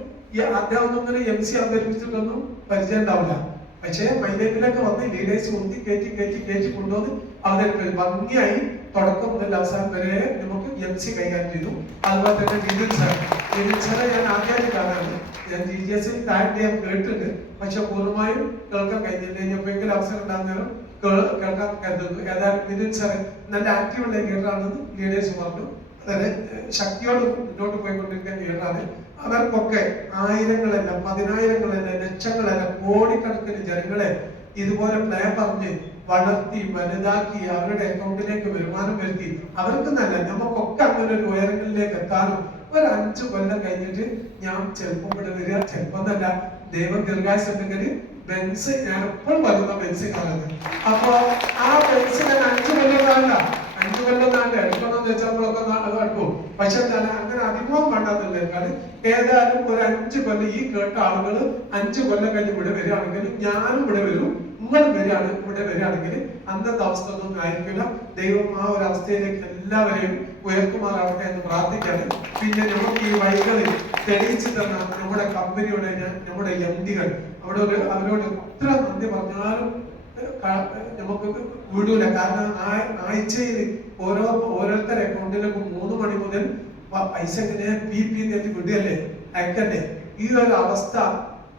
അദ്ദേഹം ഒന്നും MC അവതരിപ്പിച്ചിട്ടൊന്നും പരിചയം ഉണ്ടാവില്ല. പക്ഷേ മൈലേജിലൊക്കെ വന്ന് ലീഡേഴ്സ് ഉന്തി കയറ്റി കൊണ്ടുവന്ന് അവതരിപ്പിച്ചു ഭംഗിയായി തുടക്കം മുതൽ അവസാനം വരെ നമുക്ക് MC കൈകാര്യം ചെയ്തു. അതുപോലെ തന്നെ മിഥുൻ സാറെ ഞാൻ ആദ്യമായിട്ട് കാണാണ്. ഞാൻ GTS താഴെ ഞാൻ കേട്ടിട്ടുണ്ട്, പക്ഷെ പൂർണ്ണമായും കേൾക്കാൻ കഴിഞ്ഞില്ല. എപ്പോഴെങ്കിലും അവസരം ഉണ്ടാകുന്നേരം കേൾക്കാൻ കരുതുന്നു. ഏതായാലും മിഥുൻ സാറ് നല്ല ആക്റ്റീവുള്ള ലീഡറാണെന്ന് ലീഡേഴ്സ് പറഞ്ഞു. അതായത് ശക്തിയോട് മുന്നോട്ട് പോയിക്കൊണ്ടിരിക്കുന്ന ലീഡറാണ്. അവർക്കൊക്കെ ആയിരങ്ങളല്ല, പതിനായിരങ്ങളല്ല, ലക്ഷങ്ങളല്ല, കോടിക്കണക്കിന് ജനങ്ങളെ ഇതുപോലെ പ്ലാൻ പറഞ്ഞ് വളർത്തി വലുതാക്കി അവരുടെ അക്കൗണ്ടിലേക്ക് വരുമാനം വരുത്തി അവർക്ക് നല്ല നമുക്കൊക്കെ അങ്ങനെ ഒരു ഉയരങ്ങളിലേക്ക് എത്താനും ഒരു 5 കൊല്ലം കഴിഞ്ഞിട്ട് ഞാൻ ചെറുപ്പം ഇവിടെ വരിക, ചെറുപ്പം എന്നല്ല ദൈവം ദീർഘായുസ് ഉണ്ടെങ്കിൽ ബെൻസ്, ഞാൻ എപ്പോഴും പറയുന്ന ബെൻസ് കാണുന്നത്. അപ്പൊ ആ ബെൻസ് ഞാൻ 5 കൊല്ലം കാണില്ല, 5 കൊല്ലം നാണ്ട് എടുക്കണമെന്ന് വെച്ചപ്പോഴൊക്കെ എടുക്കും. പക്ഷെ അങ്ങനെ അധികവും വേണ്ടെന്നുള്ളതിനേക്കാൾ ഏതായാലും ഒരു 5 കൊല്ലം ഈ കേട്ട ആളുകൾ 5 കൊല്ലം കഴിഞ്ഞ് ഇവിടെ വരികയാണെങ്കിൽ ഞാനും ഇവിടെ വരും, നിങ്ങളും ഇവിടെ വരികയാണെങ്കിൽ അന്നത്തെ അവസ്ഥ ഒന്നും ആയിരിക്കില്ല. ദൈവം ആ ഒരു അവസ്ഥയിലേക്ക് എല്ലാവരെയും ഉയർത്തുമാറാവട്ടെ എന്ന് പ്രാർത്ഥിക്കാണ്. പിന്നെ നമുക്ക് ഈ വഴികളിൽ തെളിയിച്ചു തന്ന നമ്മുടെ കമ്പനിയുടെ നമ്മുടെ MD-കൾ അവരോട് എത്ര നന്ദി പറഞ്ഞാലും നമുക്ക് വിടൂല. കാരണം ആഴ്ചയിൽ ഓരോരുത്തരുടെ അക്കൗണ്ടിലേക്ക് 3 മണി മുതൽ പൈസ ഇങ്ങനെ PP വിടുകയല്ലേ, അയക്കല്ലേ. ഈ ഒരു അവസ്ഥ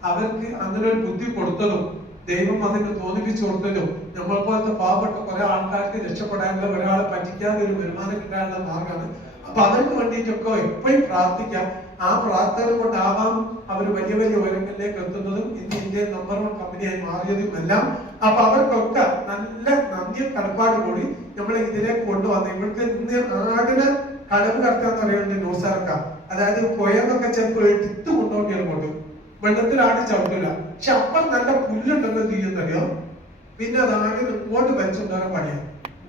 അവർക്ക് അങ്ങനെ ഒരു ബുദ്ധി കൊടുത്തതും ദൈവം അതിന് തോന്നിപ്പിച്ചു കൊടുത്തതും നമ്മൾ പോലത്തെ പാവപ്പെട്ട കുറെ ആൾക്കാർക്ക് രക്ഷപ്പെടാനുള്ള, ഒരാളെ പറ്റിക്കാതെ ഒരു വരുമാനം കിട്ടാനുള്ള മാർഗമാണ്. അപ്പൊ അതിന് വേണ്ടിയിട്ടൊക്കെ എപ്പോഴും പ്രാർത്ഥിക്കാം. ആ പ്രാർത്ഥന കൊണ്ടാവാം അവർ വലിയ വലിയ ഉയരങ്ങളിലേക്ക് എത്തുന്നതും ഇന്ന് ഇന്ത്യൻ നമ്പർ 1 കമ്പനിയായി മാറിയതും എല്ലാം. അപ്പൊ അവർക്കൊക്കെ നല്ല നന്ദിയും കടപ്പാട് കൂടി നമ്മളെ ഇതിലേക്ക് കൊണ്ടുവന്ന് ഇവർക്ക് ഇന്ന് ആടിന് കടവ് കടത്താന്ന് പറയുന്നത് ന്യൂസാർക്കാം. അതായത് പുഴന്നൊക്കെ ചിലപ്പോൾ എടുത്തു കൊണ്ടുപോയി കൊണ്ട് വെള്ളത്തിൽ ആടി ചവിട്ടില്ല. പക്ഷെ അപ്പം നല്ല പുല്ലുണ്ടെന്ന് ചെയ്യുന്നറിയോ, പിന്നെ അത് ആടിന് ഇങ്ങോട്ട് വലിച്ചുകൊണ്ടുവരാൻ പണിയാണ്.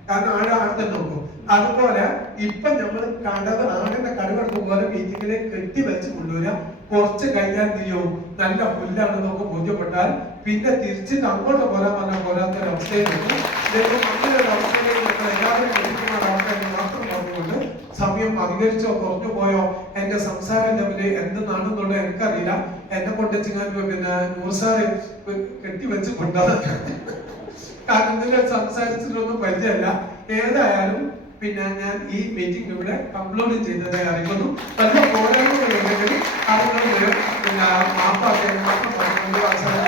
കാരണം ആടെ നോക്കും. അതുപോലെ ഇപ്പൊ നമ്മൾ ആടിന്റെ കടവെടുക്കും പോലെ മീറ്റിങ്ങിനെ കെട്ടി വെച്ച് കൊണ്ടുവരാം. കുറച്ച് കഴിഞ്ഞാൽ നീയോ നല്ല പുല്ലാണെന്ന് നമുക്ക് ബോധ്യപ്പെട്ടാൽ പിന്നെ തിരിച്ചിട്ട് അങ്ങോട്ട് പോരാൻ പറഞ്ഞാൽ പോരാത്തൊരവസ്ഥയിലുണ്ട്. അങ്ങനെ ഒരു അവസ്ഥയിലേക്ക് നമ്മൾ എല്ലാവരും ലഭിക്കുമാറാവട്ടെ എന്ന് മാത്രം പറഞ്ഞുകൊണ്ട് സമയം അധികരിച്ചോ കുറഞ്ഞു പോയോ എന്റെ സംസാര ലെവല് എന്തെന്നാണെന്നുള്ളത് എനിക്കറിയില്ല. എന്നെ കൊണ്ട് പിന്നെ നൂർസാറ് കെട്ടിവെച്ച് കൊണ്ടുപോകാൻ കാരണം ഇതിൽ സംസാരിച്ചിട്ടൊന്നും പരിചയമല്ല. ഏതായാലും പിന്നെ ഞാൻ ഈ മീറ്റിംഗ് ഇവിടെ അപ്ലോഡ് ചെയ്തതായി അറിയിക്കുന്നു. വല്ല പോരായ്മകളുണ്ടെങ്കിൽ അറിവുകൾ പിന്നെ മാപ്പാക്കാൻ അവസരം